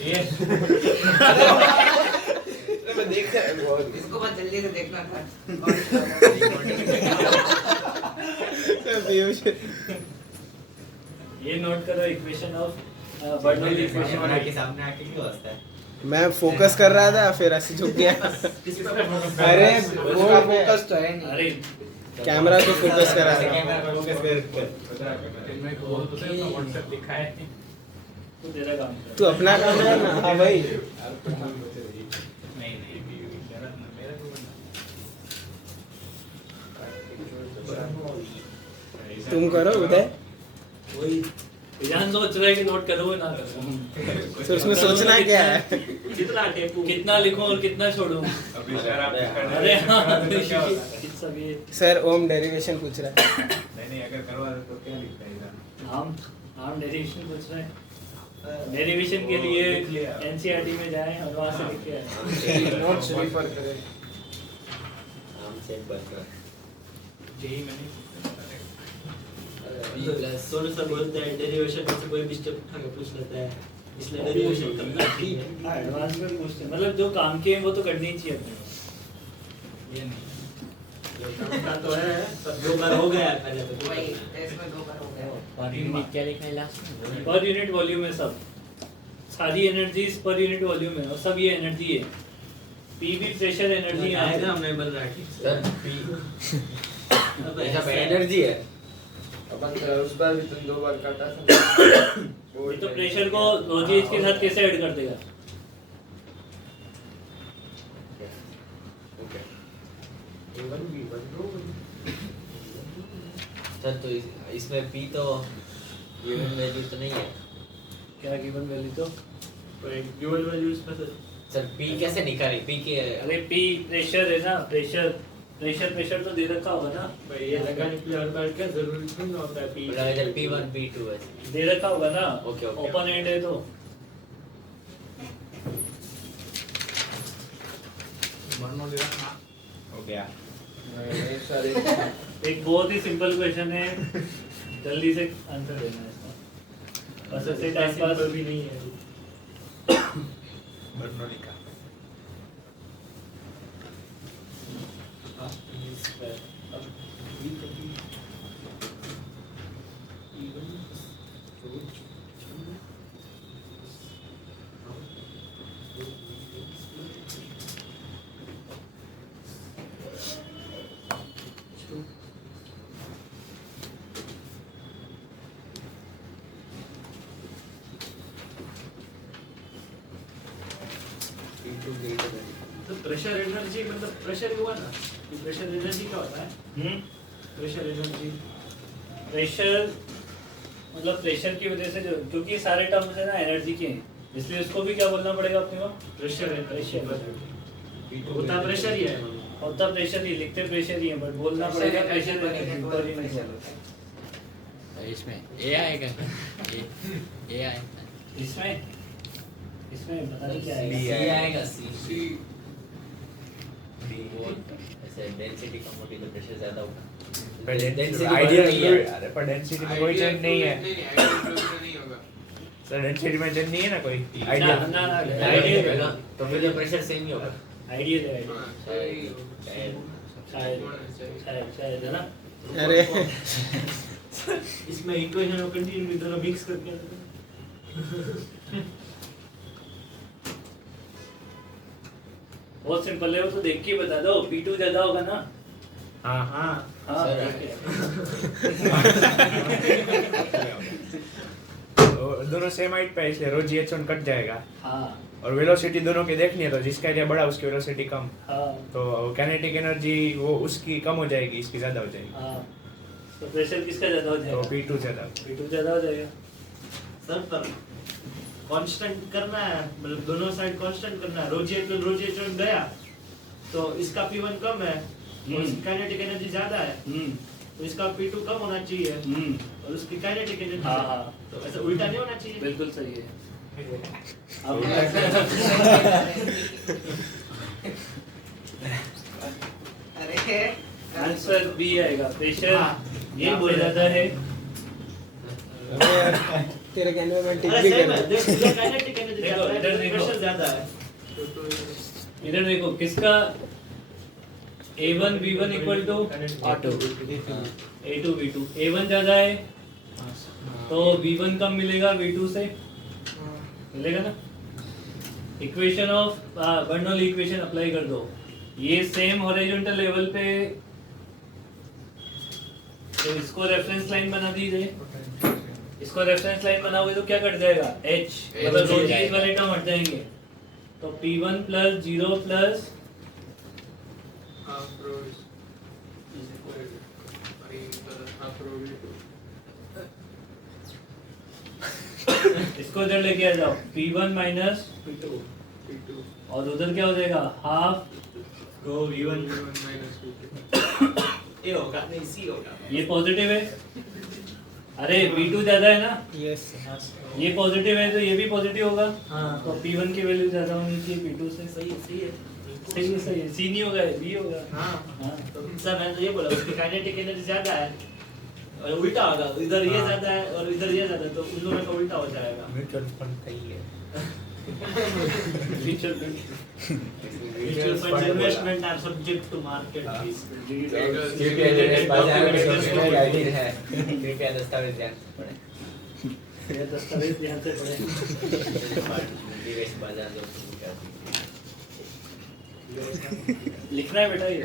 ये मैं देख रहा हूँ बहुत। इसको बस जल्दी से देखना था। पीयूष ये नोट करो equation of Bernoulli equation. Camera के सामने आके क्यों हंसता है? मैं फोकस कर रहा था फिर ऐसे झुक गया। अरे उसका फोकस तो है नहीं। अरे कैमरा को फोकस करा ऐसे था। कैमरा पर फोकस कर। इनमें को बोल तो सही अपना WhatsApp लिखा है। तू तेरा काम कर। तू अपना काम कर ना। हाँ भाई नहीं नहीं मेरा को तुम करो उदय। वही ध्यान सोच रहा है कि नोट करूँ ना करूँ। तो उसमें सोचना क्या है? कितना टेपू कितना लिखूं और कितना छोड़ूं? अभी सर आप अरे हाँ सब ये सर ओम डेरिवेशन पूछ रहा है। नहीं अगर करवा दो तो क्या लिखना है इधर? हम डेरिवेशन पूछ रहे हैं। डेरिवेशन के लिए एनसीईआरटी में जाएं और वहाँ से लिख के आएं। नोट्स रेफर करें। हम से एक बार जेई मैंने सोनू सर बोलते हैं डेरिवेशन में से कोई भी स्टेप उठा के पूछ लेता है, इसलिए डेरिवेशन करना ठीक है। एडवांस में पूछते हैं मतलब जो काम के हैं वो तो करनी ही चाहिए अपने। ये नहीं जो काम का तो है, सब 2 बार हो गया पहले तो। वही टेस्ट में 2 बार हो गया। पर यूनिट क्या लिखा है लास्ट में? पर यूनिट वॉल्यूम है सब। सारी एनर्जीज पर यूनिट वॉल्यूम है और सब ये एनर्जी है। पी भी प्रेशर एनर्जी है ना, है। हमने बन रहा है ठीक से। सर पी अब ऐसा एनर्जी है। अपन तो उस बार भी तुम 2 बार काटा था। ये तो प्रेशर को रोजेज के साथ कैसे ऐड कर देगा? ओके A1 B1 सर तो इसमें पी तो गिवन वैल्यू तो नहीं है। क्या गिवन वैल्यू तो? गिवन वैल्यू इसमें सर पी कैसे निकालें? पी के अरे पी प्रेशर है ना, प्रेशर तो दे रखा होगा ना। भाई ये लगाने के लिए हर बार क्या जरूरी थोड़ी ना होता है पी मतलब इधर P1 P2 है। दे रखा होगा ना। Okay, okay. ओपन एंड है तो बर्नौली रखना हो गया। ये सारे एक बहुत ही सिंपल क्वेश्चन है, जल्दी से आंसर देना है इसका। बस ऐसे टाइम पास भी नहीं है। बर्नौली का तो प्रेशर एनर्जी मतलब प्रेशर हुआ ना, प्रेशर एनर्जी क्या होता है? प्रेशर एनर्जी प्रेशर मतलब प्रेशर की वजह से जो क्योंकि सारे टर्म्स है ना एनर्जी के हैं, इसलिए उसको भी क्या बोलना पड़ेगा अपने को? प्रेशर है, प्रेशर होता प्रेशर ही है। होता प्रेशर ही, लिखते प्रेशर ही है, बट बोलना पड़ेगा प्रेशर पर इसमें ए आएगा। ए आएगा। इसमें पता नहीं क्या B है। सी आएगा सी। वो ऐसे डेंसिटी कम होगी तो प्रेशर ज्यादा होगा। डेंसिटी बढ़ आइडियल रही है। फ्लूइड, अरे पर डेंसिटी में कोई चेंज नहीं है नहीं होगा। सर, डेंसिटी में चेंज नहीं है ना कोई ना आइडियल। ना ना आइडियल है, तो फिर तो प्रेशर सेम ही होगा। आइडियल है, शायद है ना। अरे इसमें इक्वेशन और कंटिन्यूटी दोनों मिक्स करके बहुत सिंपल है, वो तो देख के ही बता दो। P2 ज्यादा होगा ना। हाँ हाँ हाँ सर, ठीक है। तो दोनों सेम हाइट पे है, इसलिए रो जी h1 कट जाएगा। हाँ और वेलोसिटी दोनों की देखनी है, तो जिसका एरिया बड़ा उसकी वेलोसिटी कम, हाँ तो काइनेटिक एनर्जी वो उसकी कम हो जाएगी, इसकी ज्यादा हो जाएगी। हाँ, तो प्रेशर किसका ज्यादा हो तो जाएगा? P2 ज्यादा। P2 ज्यादा हो जाएगा। सर पर कांस्टेंट करना है, मतलब दोनों साइड कांस्टेंट करना है। रोजे तो रोजे जो गया तो इसका P1 कम है और इसकी काइनेटिक एनर्जी ज्यादा है, तो इसका P2 कम होना चाहिए और उसकी काइनेटिक एनर्जी हाँ हाँ तो ऐसा उल्टा नहीं होना चाहिए। बिल्कुल सही है। अब अरे आंसर बी आएगा। प्रेशर हाँ, ये बोल जाता है। तेरे कहने में टिक अरे भी सही कर है, देख काइनेटिक एनर्जी देखो, ज्यादा है, इधर देखो। प्रेशर ज्यादा है। इधर देखो किसका A1 V1 equal to A2 V2। A1 ज्यादा है तो V1 कम मिलेगा V2 से, मिलेगा ना। Equation of Bernoulli equation apply कर दो। ये सेम हॉरिजॉन्टल लेवल पे तो इसको रेफरेंस लाइन बना दीजिए। इसको रेफरेंस लाइन बनाओगे तो क्या कट जाएगा H, मतलब रो चेंज वाले टर्म हट जाएंगे। तो P1 प्लस 0 प्लस इसको इधर लेके आ जाओ P1 माइनस P2 और उधर क्या हो जाएगा हाफ V1 ये होगा नहीं C होगा। ये पॉजिटिव है। अरे V2 ज्यादा है ना, यस ये पॉजिटिव है तो ये भी पॉजिटिव होगा। हाँ। तो P1 की वैल्यू ज्यादा होनी चाहिए P2 से। सही है सही है सही है। C नहीं होगा B होगा। हाँ हाँ तो सर मैंने तो ये बोला उसकी काइनेटिक एनर्जी ज्यादा है और उल्टा होगा, इधर ये ज्यादा है और इधर ये ज्यादा है तो उन दोनों का उल्टा हो जाएगा। म्यूचुअल फंड सही है। Mutual funds investment are subject to market risk. कृपया दस्तावेज ध्यान से पढ़ें। ये दस्तावेज ध्यान से पढ़े। निवेश बाजार जो लिखना है बेटा ये।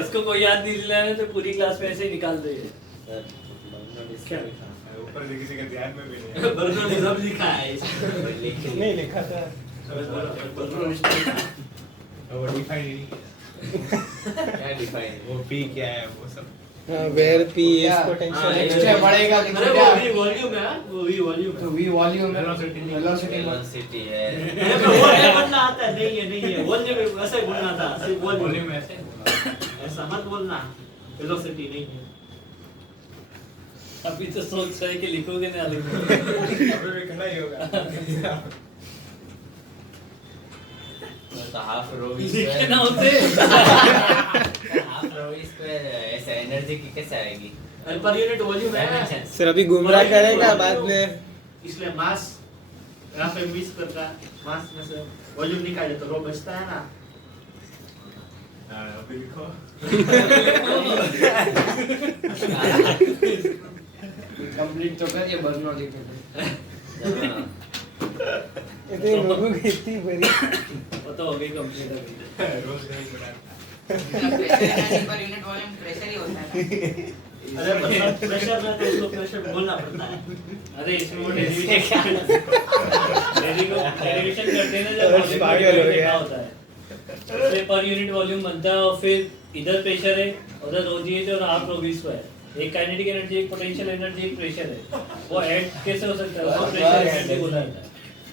इसको कोई याद नहीं दिलाना तो पूरी क्लास में ऐसे ही निकाल दे। क्या? ऊपर से किसी का ध्यान में भी नहीं है। बर्नौली सब लिखा है नहीं लिखा था। वो डिफाइन नहीं क्या डिफाइन वो पी क्या है वो सब। वेयर P is हाँ, potential एक्स्ट्रा बढ़ेगा कि अरे क्या? वो भी वॉल्यूम है, वो भी वॉल्यूम तो है। V वॉल्यूम Velocity नहीं। वेलोसिटी वेलोसिटी है। अरे पर वो नहीं बनना आता है, नहीं है वॉल्यूम वैसे ही बोलना था, सिर्फ वॉल्यूम वॉल्यूम ऐसे ऐसा मत बोलना, वेलोसिटी नहीं है। अभी तो सोच रहे कि लिखोगे ना लिखोगे। अभी भी खड़ा ही होगा। तो हाफ रो वी लिखना होते। हाफ रो वी स्क्वायर ऐसे एनर्जी की कैसे आएगी? अरे पर यूनिट वॉल्यूम है ना, डायमेंशंस सर अभी गुमराह करेगा बाद में। इसलिए मास यहाँ पे 20 करता मास में से वॉल्यूम निकाले तो रो बचता है ना। हाँ, अभी लिखो। कंप्लीट तो करिए बर्नौली के लिए। इतने लोगों की इतनी बड़ी वो तो हो गई कंप्लीट अभी। रोज नहीं बनाता। पर यूनिट वॉल्यूम प्रेशर ही होता है अरे प्रेशर में तो उसको प्रेशर बोलना पड़ता है। अरे इसमें वो डेरिवेशन करते हैं ना जब volume पागल का हो लिखा गया। होता है। इसलिए पर यूनिट वॉल्यूम बनता है और फिर इधर प्रेशर है, उधर रो जी है और हाफ रो वी स्क्वायर। एक काइनेटिक एनर्जी, एक पोटेंशियल एनर्जी, एक प्रेशर है। वो ऐड कैसे हो सकता है? उसको प्रेशर एनर्जी बोला जाता है।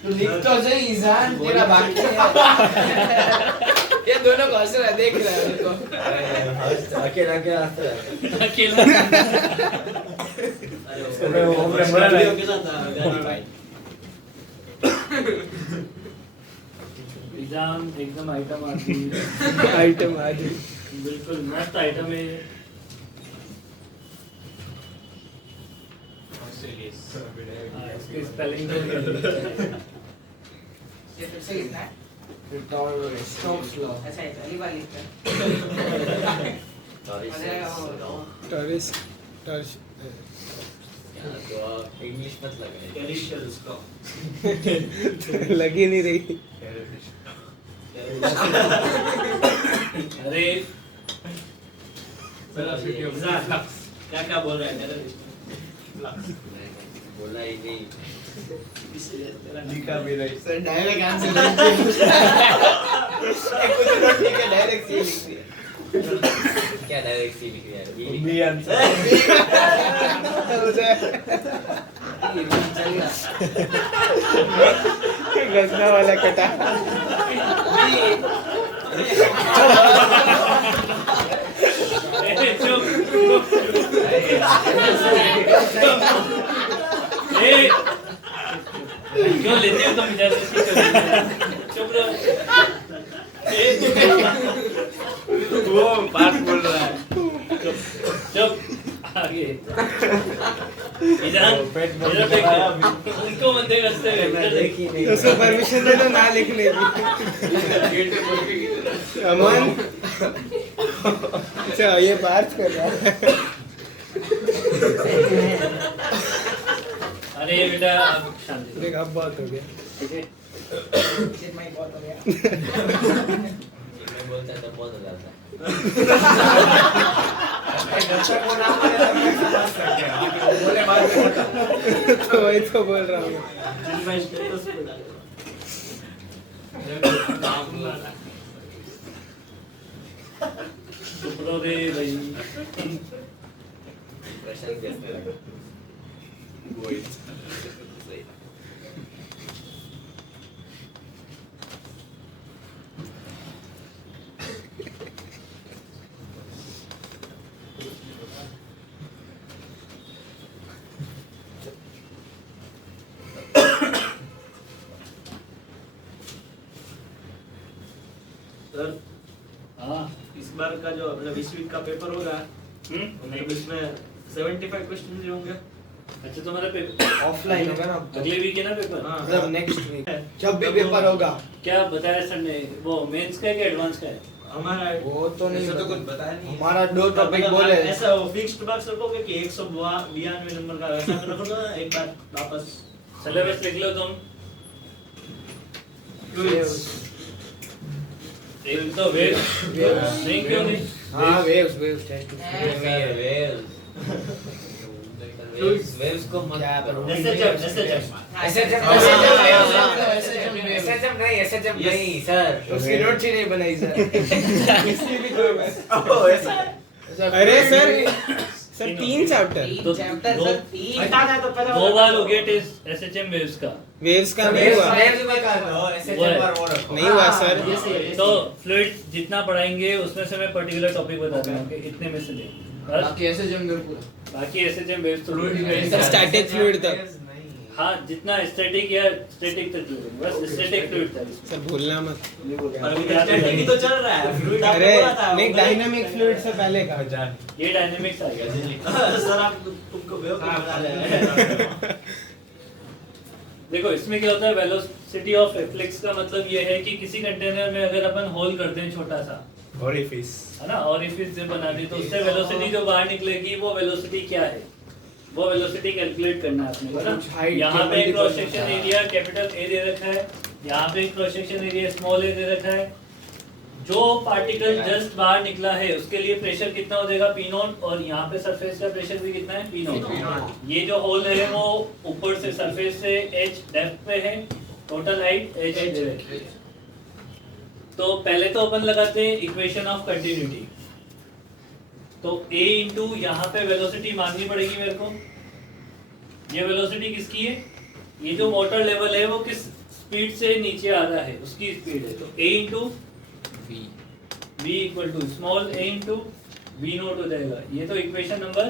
तू लिख तो सही ईजान तेरा बाकी है ये दोनों को हंस रहा है, देख रहा है उनको। अकेला अकेला हंस रहा है। अकेला मैं वो बोला गाड़ियों के साथ गाड़ी भाई। एग्जाम एकदम आइटम आती है। आइटम आज बिल्कुल मस्त आइटम है ये। हाँ, इसकी स्पेलिंग तो ये फिर से लिखना है स्टोक्स लॉ ऐसा है पहली बार लिखता है टॉरिस तो इंग्लिश मत लगाइए। कैरिशियल उसको लगी नहीं रही। अरे क्या क्या बोल रहा है मेरा बोला ही नहीं। लिखा भी नहीं। सर डायरेक्ट आंसर लिख कुछ नोट नहीं किया, डायरेक्ट सी लिख दिया। क्या डायरेक्ट सी लिख दिया? ये लिख बी आंसर। चल रहा घसना वाला कटा क्यों लेते हो तुम जबरदस्ती? चुप रहो। वो बात बोल रहा है। चुप आगे इधर उनको मत देख हंसते हुए उसको परमिशन दे दो ना लिखने की अमन अच्छा ये बात कर रहा है अरे ये बेटा अब शांति से। देख अब बहुत हो गया ठीक है बहुत हो गया मैं बोलता है तो बहुत हो जाता है तो वही तो बोल रहा हूँ जिनमें स्टेटस पे डाले चुप रहो रे भाई। प्रश्न कैसे लगा वही सही सर हाँ इस बार का जो मतलब इस वीक का पेपर होगा मतलब इसमें 75 क्वेश्चन ही होंगे। अच्छा तुम्हारा पेपर ऑफलाइन होगा ना अगले वीक है ना पेपर? हाँ मतलब नेक्स्ट वीक जब भी पेपर होगा क्या बताया सर ने? वो मेंस का है कि एडवांस का है? हमारा वो तो नहीं ऐसा तो बता- कुछ बताया नहीं। हमारा दो टॉपिक मतलब बोले ऐसा फिक्स्ड मार्क्स रखोगे कि 192 नंबर का ऐसा रखो ना एक बार वापस सिलेबस लिख लो तुम। एक तो वेव नहीं क्यों नहीं? हाँ वेव्स वेव्स टेस्ट वेव्स को मत क्या करो SHM नहीं सर उसकी नोट ही नहीं बनाई सर अरे सर 3 चैप्टर तो चैप्टर दो- सर 3 हटा दे तो पहले दो बार हो गया टेस्ट एसएचएम वेव्स का। वेव्स का नहीं हुआ नहीं हुआ सर तो फ्लूइड जितना पढ़ाएंगे उसमें से मैं पर्टिकुलर टॉपिक बता दूंगा कि इतने में से ले बस। बाकी ऐसे जंगल पूरा बाकी एसएचएम वेव्स तो सर स्टैटिक फ्लूइड तक हाँ जितना स्टैटिक या स्टैटिक तक जो है, बस स्टैटिक फ्लूइड तक। सर भूलना मत स्टैटिक तो चल रहा है फ्लूइड अरे नहीं डायनामिक फ्लूइड से पहले का ये डायनेमिक्स आ गया। सर आप तुमको बेवकूफ बना रहे हैं। देखो इसमें क्या होता है वेलोसिटी ऑफ रिफ्लेक्स का मतलब ये है कि किसी कंटेनर में अगर अपन होल करते हैं छोटा सा ओरिफिस है ना ओरिफिस जब बना दी तो उससे वेलोसिटी जो बाहर निकलेगी वो वेलोसिटी क्या है वो वेलोसिटी कैलकुलेट करना है अपने को कुछ ना। height यहाँ के पे multiple क्रॉस सेक्शन हाँ। एरिया कैपिटल ए दे रखा है, यहाँ पे क्रॉस सेक्शन एरिया स्मॉल ए दे रखा है। जो पार्टिकल जस्ट बाहर निकला है उसके लिए प्रेशर कितना हो जाएगा पी नॉट और यहाँ पे सरफेस का प्रेशर भी कितना है पी नॉट। ये जो होल है वो ऊपर से सरफेस से एच डेप्थ पे है, टोटल हाइट एच है। तो पहले तो अपन लगाते हैं इक्वेशन ऑफ कंटिन्यूटी। तो a इंटू यहाँ पे वेलोसिटी माननी पड़ेगी मेरे को। ये वेलोसिटी किसकी है? ये जो वाटर लेवल है वो किस स्पीड से नीचे आ रहा है उसकी स्पीड है। तो a into v equal to small a into v naught हो जाएगा। ये तो इक्वेशन नंबर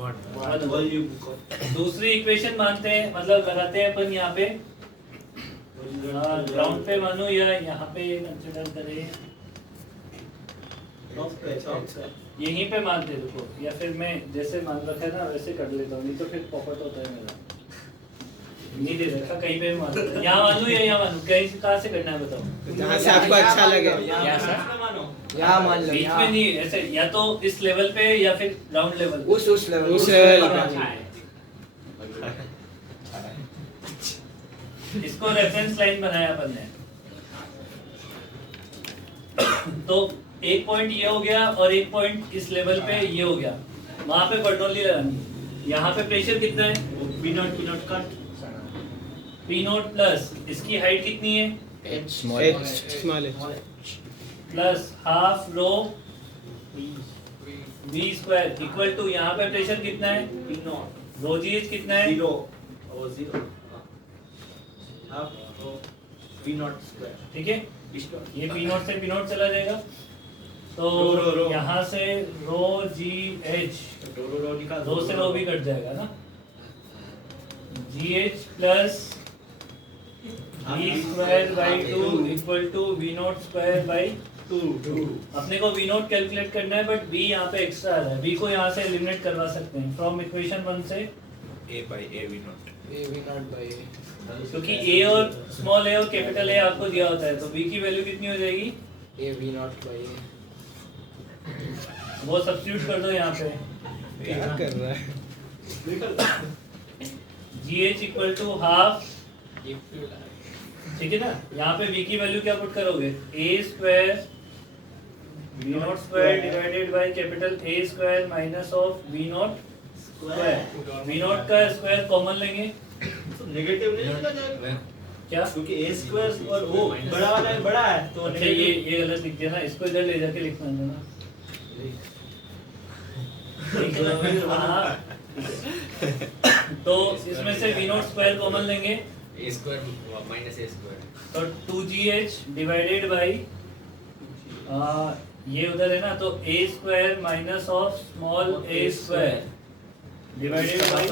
1। दूसरी इक्वेशन मानते हैं मतलब लगाते हैं अपन यहाँ पे ग्राउंड पे मानो या यहाँ पे कंसीडर करें यहीं पे मानते देखो या फिर मैं जैसे मान रखा है ना वैसे कर लेता हूँ नहीं तो फिर पॉपट होता है मेरा। नहीं दे रखा कहीं पे मान लो यहाँ मान लो या यहाँ मान लो कहीं से कहाँ से करना है बताओ। जहाँ से आपको अच्छा लगे यहाँ से यहाँ मान लो बीच यहाँ में नहीं ऐसे या तो इस लेवल पे या फिर ग्राउंड लेवल उस लेवल उस इसको रेफरेंस लाइन बनाया अपन ने। तो एक पॉइंट ये हो गया और एक पॉइंट इस लेवल पे ये हो गया, वहां पे बर्नौली लगानी। यहाँ पे प्रेशर कितना है P naught cut P naught plus इसकी हाइट कितनी है H small H plus half rho V square equal to यहाँ पे प्रेशर कितना है P naught rho G H कितना है 0 और 0 हाफ V नॉट स्क्वायर ठीक है, ये पी नॉट से पी नॉट चला जाएगा, तो रो। यहाँ से रो जी एच, रो निकाल रो से रो भी कट जाएगा ना, G H plus V square by 2 equal to V naught square by 2। अपने को वी नॉट कैलकुलेट करना है, बट वी यहाँ पे एक्स्ट्रा आ रहा है, वी को यहाँ से एलिमिनेट करवा सकते हैं फ्रॉम इक्वेशन 1 से, A by A V naught. A V naught by क्योंकि ए और स्मॉल ए और कैपिटल ए आपको दिया होता है, तो वी की वैल्यू कितनी हो जाएगी, ए वी नॉट बाई वो सब्स्टिट्यूट कर दो यहाँ पे, क्या कर रहा है? G H equal to half, ठीक है ना, यहाँ पे v की वैल्यू क्या पुट करोगे, a square v not square divided by capital A square minus of v not square, v not का स्क्वायर कॉमन लेंगे, नेगेटिव नहीं लिखा जाएगा क्या, क्योंकि a स्क्वायर और वो बड़ा वाला बड़ा है तो अच्छा ये गलत लिख दिया ना, इसको इधर ले जाके लिखना है ना, हाँ। तो इसमें से v नॉट स्क्वायर कॉमन लेंगे, A square minus A square. तो 2gh डिवाइडेड बाई ये उधर है ना, तो a square minus of small a square divided by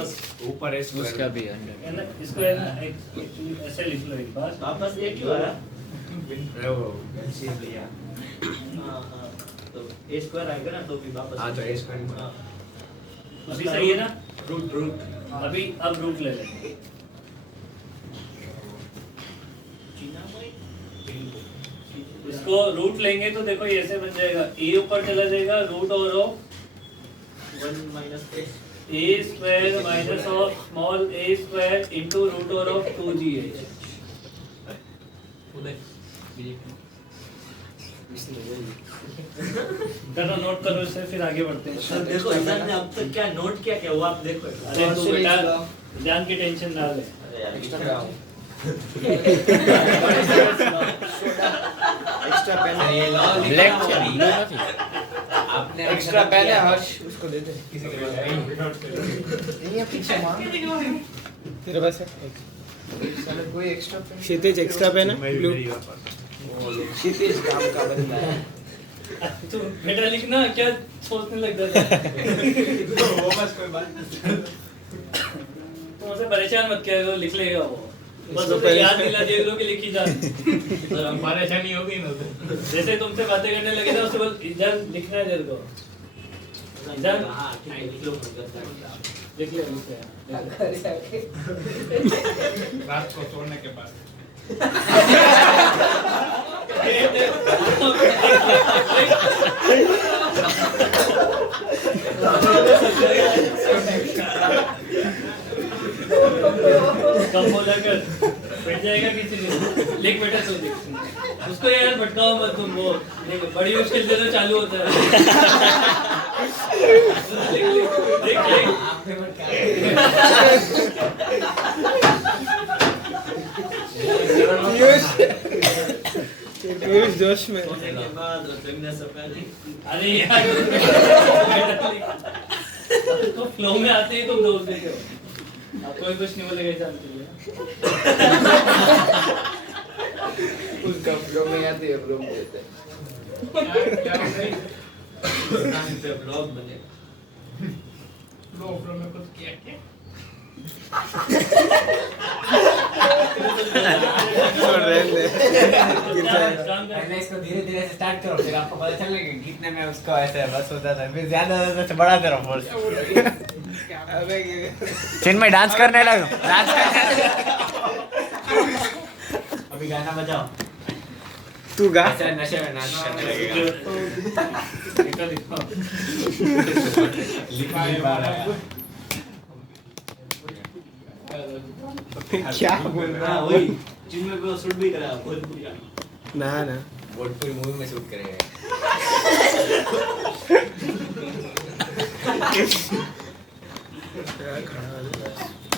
ऊपर A square. उसका भी अंडर इसको एक्चुअली ऐसे लिख लो एक बार, वापस ये क्यों आया वो LCM लिया. हाँ तो a स्क्वायर आएगा ना तो भी वापस हाँ तो A square. हाँ। अभी सही है ना, रूट अभी अब रूट ले लेंगे, इसको रूट लेंगे तो देखो ये ऐसे बन जाएगा, a ऊपर चला जाएगा, root over of 1 minus a square minus of small a square into root over of 2gh, करो नोट करो इसे, फिर आगे बढ़ते हैं। देखो इंसान ने अब तक क्या नोट किया क्या वो आप देखो अरे तू बेटा ध्यान की टेंशन ना ले, अरे यार एक्स्ट्रा पेन ये लॉ ब्लैक आपने एक्स्ट्रा पेन है हर्ष उसको दे दे किसी के ये पीछे मांग तेरे पास है? साले कोई एक्स्ट्रा पेन क्षितिज एक्स्ट्रा पेन है ब्लू? क्षितिज काम का बंदा है तू बेटा लिखना, क्या सोचने लग जाता है, वो बस कोई बात. तुम उसे परेशान मत किया करो, लिख लेगा वो, बस इसको उसे याद दिला दिया करो कि लिखी जा, और हम परेशानी हो गई ना तो. जैसे तुमसे बातें करने लगे ना उससे बोल इधर लिखना है तेरे को, इधर हाँ ठीक है लिख लो लिख ले रात को सोने के बाद. कम बोला कर, बैठ जाएगा किसी ने, लिख बेटा तू लिख, उसको यार भटकाओ मत तुम, वो बड़ी मुश्किल से तो चालू होता है, लिख लिख लिख पीयूष जोश में। सोने के बाद रसोईना से पहले अरे यार तो फ्लो में आते ही तुम दोस्त देखे हो, अब कोई कुछ नहीं बोलेगा इस के लिए, उसका फ्लो में आती है फ्लो में देते क्या पे ब्लॉग बने लो में कुछ किया क्या. छोड़ रहे थे गिर जाएगा। काम कर। पहले इसको धीरे धीरे से स्टार्ट करो, फिर आपको पता चलेगा कितने में उसको ऐसे बस होता था, फिर ज्यादा से बढ़ाते रहो फोर्स. अबे चिन्मय डांस करने लगा, डांस करने अभी गाना बजाओ तू गा। ऐसे नशे में नाच करने लगेगा. निकल निकल। लिख नहीं पा रहा है. क्या बोल रहा हाँ वही जिनमें वो शूट भी करा भोजपुरी का ना ना भोजपुरी मूवी में शूट करेगा.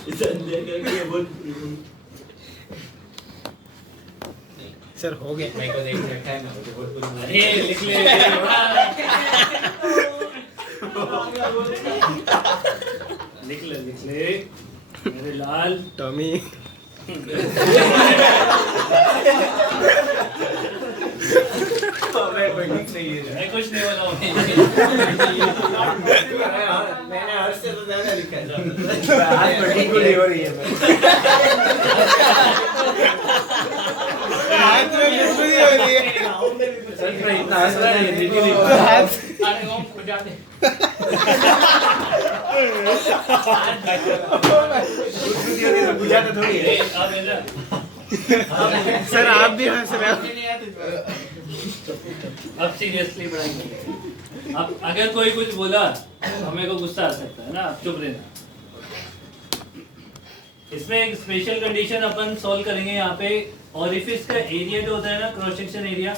इसे देखकर कि ये भोजपुरी सर हो गया। मेरे को देख सकता है ना वो भोजपुरी मूवी. अरे लिख ले लिख ले मेरे लाल। टॉमी मैं कुछ नहीं बोला हूँ। मैंने हर से तो ज्यादा लिखा है। आज पर्टिकुलरली हो रही है आज तो बिल्कुल ही हो रही है। सर मैं इतना हंस रहा है लिटरली अरे वो खुद जाते बुझाता थोड़ी है अब इधर सर आप भी हंस रहे हो। अब सीरियसली पढ़ाएंगे। अब अगर कोई कुछ बोला हमें को गुस्सा आ सकता है ना, आप चुप रहना। इसमें एक स्पेशल कंडीशन अपन सॉल्व करेंगे यहाँ पे। ऑरिफिस का एरिया जो होता है ना, क्रॉस सेक्शन एरिया,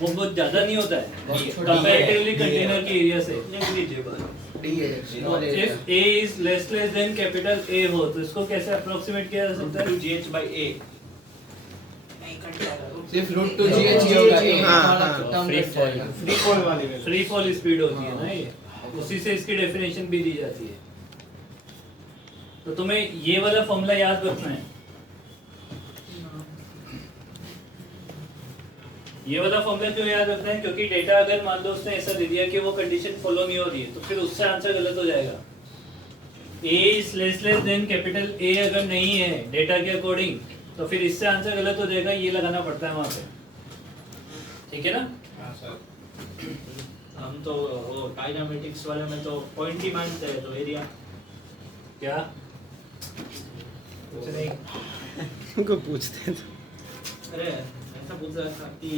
वो बहुत ज्यादा नहीं होता है कंपैरेटिवली कंटेनर के एरिया से। If A is less than capital A हो तो इसको कैसे अप्रोक्सीमेट किया जा सकता है? 2GH/A सिर्फ रूट 2GH ही होगा। फ्री फॉल वाली में फ्री फॉल स्पीड होती है ना ये, उसी से इसकी डेफिनेशन भी दी जाती है। तो तुम्हें ये वाला फॉर्मूला याद रखना है। ये वाला फॉर्मूला क्यों याद रखना है? क्योंकि डेटा अगर मान लो उसने ऐसा दे दिया कि वो कंडीशन फॉलो नहीं हो रही है तो फिर उससे आंसर गलत हो जाएगा। A is less than capital A अगर नहीं है डेटा के अकॉर्डिंग तो फिर इससे आंसर गलत हो जाएगा। ये लगाना पड़ता है वहां पे, ठीक है ना? हम तो वो काइनेमेटिक्स वाले में तो पॉइंट ही मानते हैं, तो एरिया क्या कुछ नहीं। उनको पूछते हैं तो अरे ऐसा पूछ रहा था कि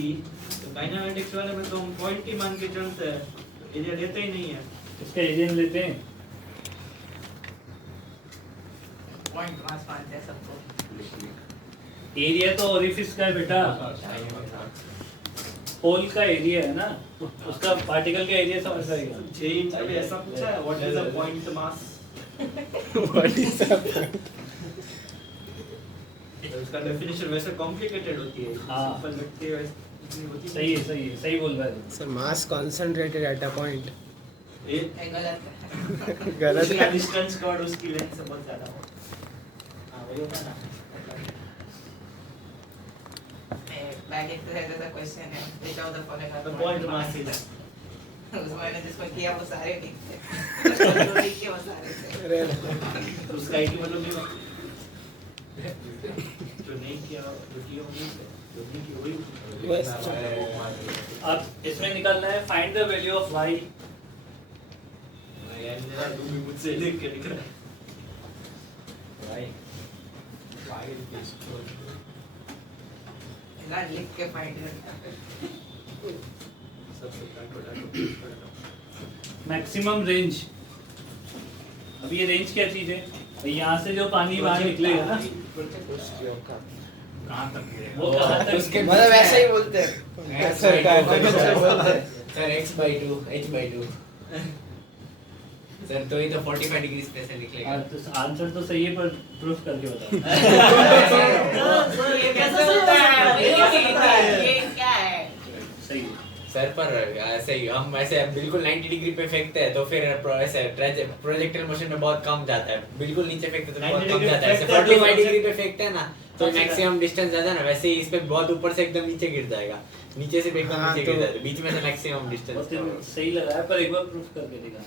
तो काइनेमेटिक्स वाले में तो हम पॉइंट ही मान के चलते हैं, एरिया लेते ही नहीं है। इसका एरिया लेते हैं। पॉइंट मास मानते हैं सबको। एरिया तो ओरिफिस का है बेटा, होल का एरिया है ना, उसका पार्टिकल का एरिया समझ जाएगा। जेई में भी ऐसा पूछा है, what is the point mass? उसका डेफिनेशन वैसे कॉम्प्लिकेटेड होती है, हाँ। सिंपल लगती है वैसे इतनी होती नहीं। सही है, सही है, सही बोल रहा है। Sir mass concentrated at a point ये गलत है। गलत उसका है। डिस्टेंस कॉर्ड उसकी लेंथ से बहुत ज्यादा हो। हां वही होता है ना। बैक एक्सरसाइज का क्वेश्चन है, देखा उधर फॉलो कर। तो पॉइंट मास ही उसमें जिसको किया वो सारे ठीक थे। जो ठीक किया वो सारे थे। अरे तो उसका एक ही मतलब नहीं होता। जो नहीं किया जो किया वो नहीं किया, जो नहीं किया वही। बस अब इसमें निकालना है find the value of y। यार मेरा तुम भी मुझसे लिख के लिख रहा है। ना लिख के फाइंड कर। सबसे मैक्सिमम रेंज। अब ये रेंज क्या चीज है? यहाँ से जो पानी बाहर निकलेगा ना, कहां तक गिरेगा वो कहाँ तक उसके मतलब वैसे ही बोलते हैं। सर का सर x/2 h/2 सर तो ये तो 45 डिग्री पे से निकलेगा। आंसर तो सही है पर प्रूफ करके बताओ। ये कैसे होता है? ये क्या है? सही है। सर पर ऐसे ही हम ऐसे बिल्कुल 90 डिग्री पे फेंकते हैं तो फिर ऐसे प्रोजेक्टाइल मोशन में बहुत कम जाता है। बिल्कुल नीचे फेंकते तो बहुत कम जाता है। ऐसे 45 डिग्री पे फेंकते हैं ना तो मैक्सिमम डिस्टेंस ज्यादा ना, वैसे ही इस पे बहुत ऊपर से एकदम नीचे गिर जाएगा, नीचे से एकदम हाँ, नीचे तो- गिर जाएगा, बीच में से मैक्सिमम डिस्टेंस। सही लगा है पर एक बार प्रूफ करके दिखा।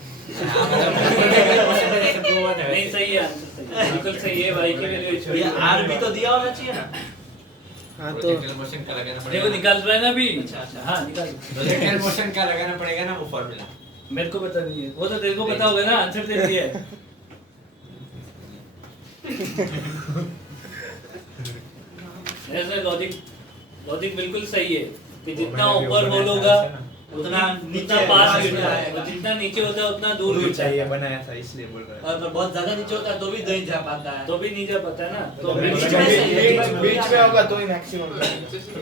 नहीं सही है, आंसर सही है, बिल्कुल सही है। y की वैल्यू h ये आर भी तो दिया होना चाहिए ना। हाँ तो प्रोजेक्टाइल मोशन का लगाना देखो पड़ेगा। निकाल रहा है ना अभी। अच्छा, अच्छा। हाँ निकाल। प्रोजेक्टाइल मोशन का लगाना पड़ेगा ना वो फार्मूला। मेरे को पता नहीं है, वो तो तेरे को पता होगा ना, आंसर दे दिया है। ऐसा लॉजिक बिल्कुल सही है कि जितना ऊपर होल होगा उतना नीचे पास गिरता है, और जितना नीचे होता है उतना दूर गिरता है। चाहिए बनाया था इसलिए बोल रहा और बहुत ज्यादा नीचे होता है तो भी नहीं जा पाता है। तो भी नहीं जा पाता है ना। तो बीच बीच में होगा तो ही मैक्सिमम।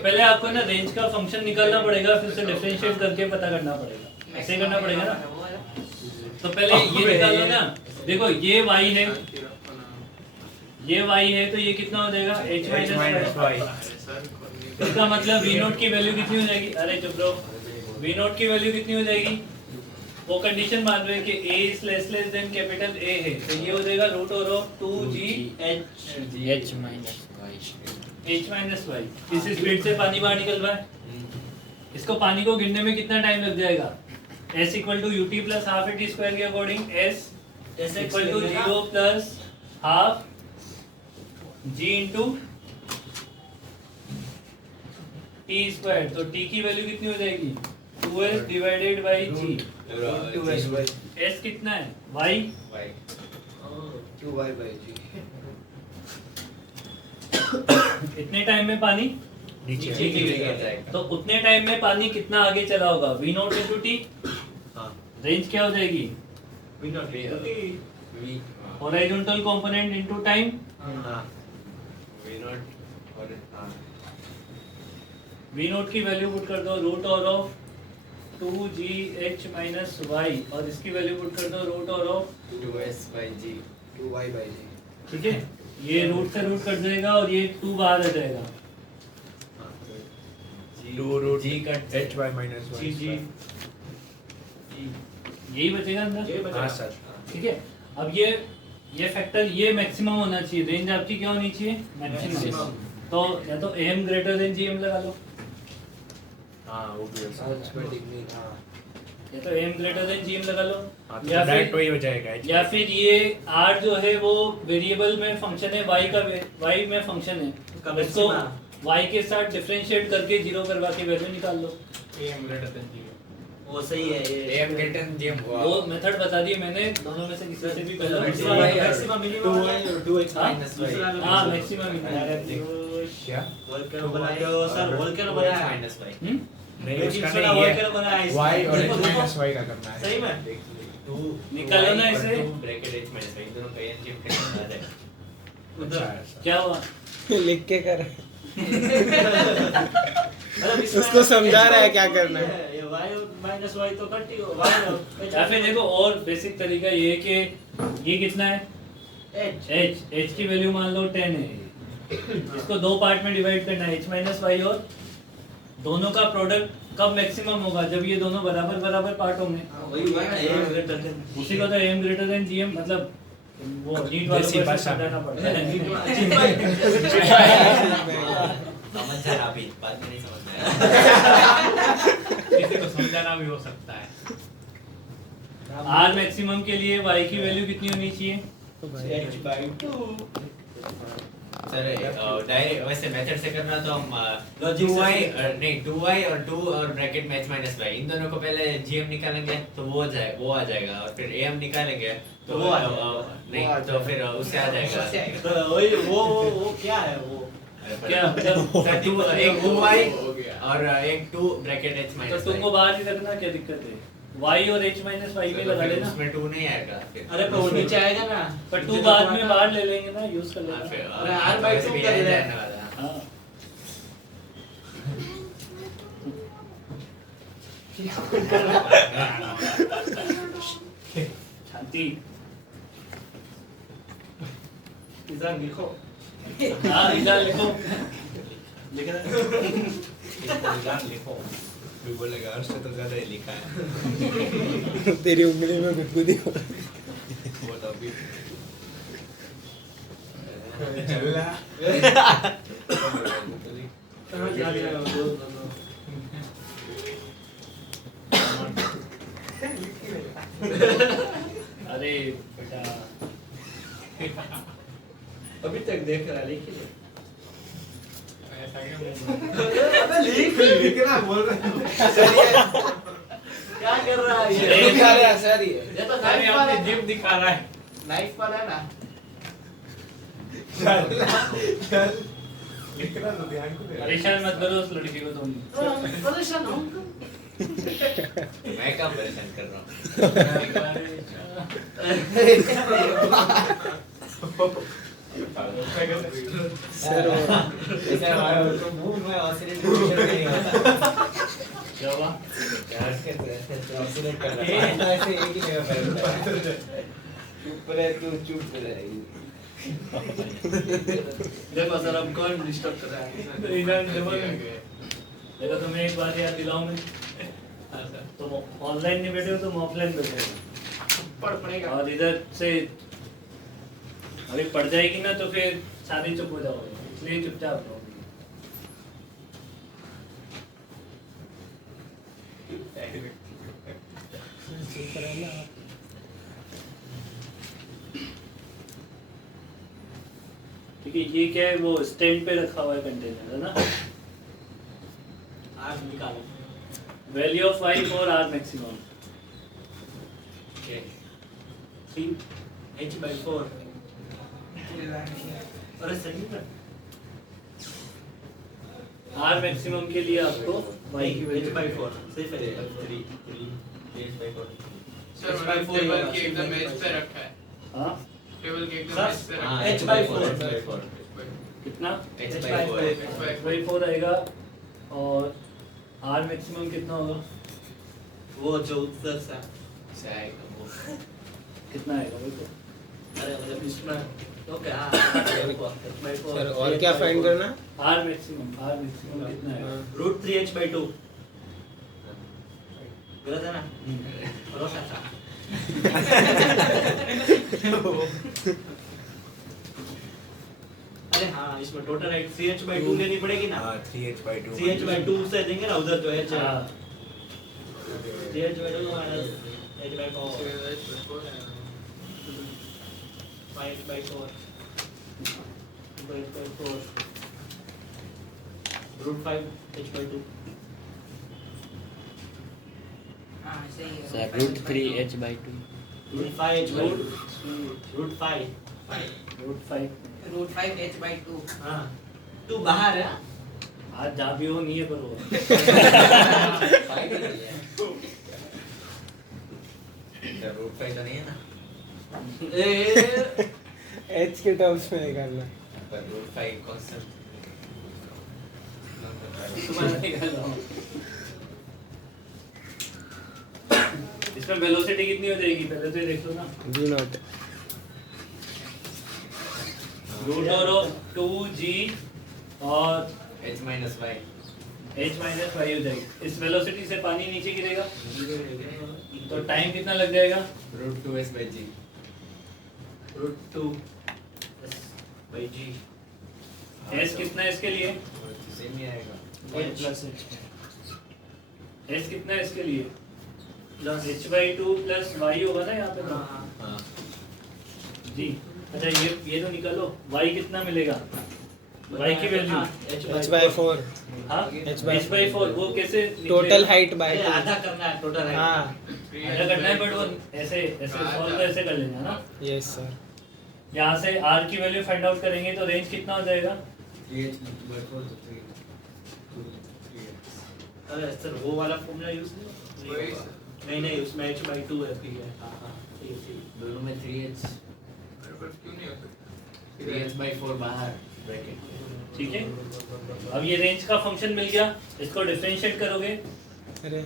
पहले आपको ना रेंज का फंक्शन निकालना पड़ेगा, फिर उसे डिफरेंशिएट करके पता करना पड़ेगा। ऐसे करना पड़ेगा ना। तो पहले ये निकालो ना। देखो ये y है, ये y है तो ये कितना हो जाएगा h माइनस y। इसका मतलब v नोट की वैल्यू कितनी हो जाएगी? अरे चुप रहो, v नोट की वैल्यू कितनी हो जाएगी? वो कंडीशन मान रहे हैं कि a is less than capital A है, तो ये हो जाएगा root over of 2g h h minus y। h minus Y. इस स्पीड से पानी बाहर निकल रहा है, इसको पानी को गिरने में कितना टाइम लग जाएगा? s equal to ut plus half at square के according s equal to 0 plus half g into t square. तो t की वैल्यू कितनी हो जाएगी? 2s divided by g। 2s by s कितना है? y 2y by g। इतने time में पानी नीचे तो उतने टाइम में पानी कितना आगे चला होगा? v नॉट इंटू टी। रेंज क्या हो जाएगी? Horizontal component into time. v नॉट की वैल्यू पुट कर दो root over of 2gh minus y और इसकी वैल्यू पुट कर दो root over of 2s by g 2y by g। ठीक है, ये रूट से रूट कट जाएगा और ये 2 बाहर आ जाएगा। 2 root g cut h by minus 1 जी यही बचेगा अंदर। हाँ सर। ठीक है, अब ये फैक्टर ये मैक्सिमम होना चाहिए। रेंज आपकी क्या होनी चाहिए? मैक्सिमम। तो या तो am ग्रेटर देन gm लगा लो, हाँ वो भी हो सकता है। या तो am ग्रेटर देन gm लगा लो, हाँ, तो या डायरेक्ट फिर वही हो जाएगा। या फिर ये r जो है वो वेरिएबल में फंक्शन है, y में फंक्शन है, इसको y के साथ डिफरेंशिएट करके 0 करवा के वैल्यू निकाल लो। वो सही है ये am greater than gm वो मेथड बता दिए मैंने, दोनों में से किसी से भी पहले maximum minimum 2x minus y हाँ मैक्सिमम। क्या? वोल्केनो बनाया हो सर, वोल्केनो बनाया है। minus y नहीं उसका इसमें नहीं है। वोल्केनो बनाया है इसमें। y और देखो, h देखो। minus y का करना है। सही में 2 निकालो ना इसे। ब्रैकेट h minus y दोनों का m gm आ जाएगा। अच्छा है सर। क्या हुआ? लिख के कर मतलब इसमें उसको समझा रहा है क्या करना है। ये y माइनस y तो कट ही हो y या फिर देखो और बेसिक तरीका ये है कि ये कितना है? h की वैल्यू मान लो 10 है, इसको दो पार्ट में डिवाइड करना है h माइनस वाई, और दोनों का प्रोडक्ट कब मैक्सिमम होगा? जब ये दोनों बराबर बराबर पार्ट होंगे। वही हुआ ना ये ग्रेटर देन उसी को तो m ग्रेटर देन gm मतलब वो नीट वालों देसी को भाषा में। समझाना पड़ता है। समझ जा रहा अभी बाद में नहीं समझ आया। किसी को समझाना भी हो सकता है। r मैक्सिमम के लिए y की वैल्यू कितनी होनी चाहिए? सर डायरेक्ट वैसे मेथड से करना तो हम Logic से 2y सीखते नहीं 2y और 2 और ब्रैकेट में h minus y इन दोनों को पहले gm निकालेंगे तो वो आ जाएगा और फिर am निकालेंगे तो वो आ नहीं तो फिर उससे आ जाएगा। तो वही वो क्या है वो क्या मतलब एक 2y और एक 2 ब्रैकेट h तो minus तुमको y बाहर ही रखना, क्या दिक्कत है? y और h माइनस वाई में लगा लेना, उसमें 2 नहीं आएगा फिर। अरे पर वो नीचे आएगा ना पर 2 बाद में बाहर ले लेंगे ना, यूज कर हाँ, फिर लेना। अरे r by 2 कर ले हाँ शांति। इधर लिखो हाँ इधर लिखो। लिखो। भी बोलेगा उससे तो ज्यादा ही लिखा है। तेरी उंगली में गुदगुदी हो। वो तो अभी चल अरे बेटा अभी तक देख रहा है लिख ले अबे लिखना बोल रहा हूँ। क्या कर रहा है ये दिखा रहा है सर ये। ये तो अरे नाइफ अपने वाला जिम दिखा रहा है। नाइफ वाला है ना चल लिखना तो ध्यान को दे। परेशान मत करो उस लड़की को तुम। परेशान हो मैं क्या परेशान कर रहा हूँ। सर ऐसा हमारा तो मूव में ऑसिलेट नहीं होता। क्या हुआ? यार के ऑसिलेट कर रहा है तो ऐसे एक ही जगह पर होता है। चुप रह तू, चुप रह। देखो सर अब कौन डिस्टर्ब कर रहा है देखो तुम्हें एक बात याद दिलाऊं मैं, तुम ऑनलाइन नहीं बैठे हो, तुम ऑफलाइन बैठे हो। पढ़ पड़ेगा और इधर से अभी पड़ जाएगी ना तो फिर सारी चुप हो जाओगे। इसलिए चुपचाप रहो। ठीक है, ये क्या है, वो स्टैंड पे रखा हुआ है कंटेनर, है ना। आर निकालो। Value of y for r maximum. 3h/4 अरे सही है। r मैक्सिमम के लिए आपको y की वैल्यू h/4 सही है। सर मैंने टेबल के एकदम एज पे रखा है। हाँ टेबल के एकदम एज पे रखा है। h/4 कितना h/4 h/4 आएगा। और r मैक्सिमम कितना होगा, वो जो उत्तर सा कितना आएगा वो तो। अरे मतलब इसमें ओके हां सर और क्या फाइंड करना है? r मैक्सिमम कितना आएगा? √3h/2 गलत है ना? रोशा था। अरे हाँ इसमें टोटल हाइट 3h/2 लेनी पड़ेगी ना। हाँ 3h/2 3h/2 से देंगे ना उधर जो h है। हाँ 3h/2 माइनस h/4 5/4 2/4 √5h/2 हाँ सही है। सर √3h/2 √5h/2 √5 √5h/2 हाँ तू बाहर है। आज जा भी हो नहीं है पर वो √5 तो नहीं है ना, एच के टर्म्स में निकालना। पर √5 कांस्टेंट। तुम्हारा निकाल रहा हूँ। इसमें वेलोसिटी कितनी हो जाएगी पहले तो ये देख लो ना। v0 √2g और h-y h-y हो जाएगी। इस वेलोसिटी से पानी नीचे गिरेगा तो टाइम कितना लग जाएगा? √2s/g √2s/g s कितना है इसके लिए? सेम ही आएगा। s कितना है इसके लिए? h/2 प्लस y होगा ना यहाँ पे तो। हाँ जी अच्छा ये तो निकालो y कितना मिलेगा? y की वैल्यू h/4 हाँ h/4 वो कैसे टोटल हाइट बाय अरे आधा करना है टोटल हाइट। हाँ आधा करना है बट वो ऐसे सॉल्व तो ऐसे कर लेना ना। Yes sir. यहाँ से r की वैल्यू फाइंड आउट करेंगे तो रेंज कितना हो जाएगा? अरे सर वो वाला फॉर्मूला यूज नहीं उसमें h/2 है फिर है। हाँ हाँ ठीक दोनों में 3h क्यों नहीं होता? 3h/4 बाहर ब्रैकेट। ठीक है, अब ये रेंज का फंक्शन मिल गया, इसको डिफरेंशिएट करोगे, अरे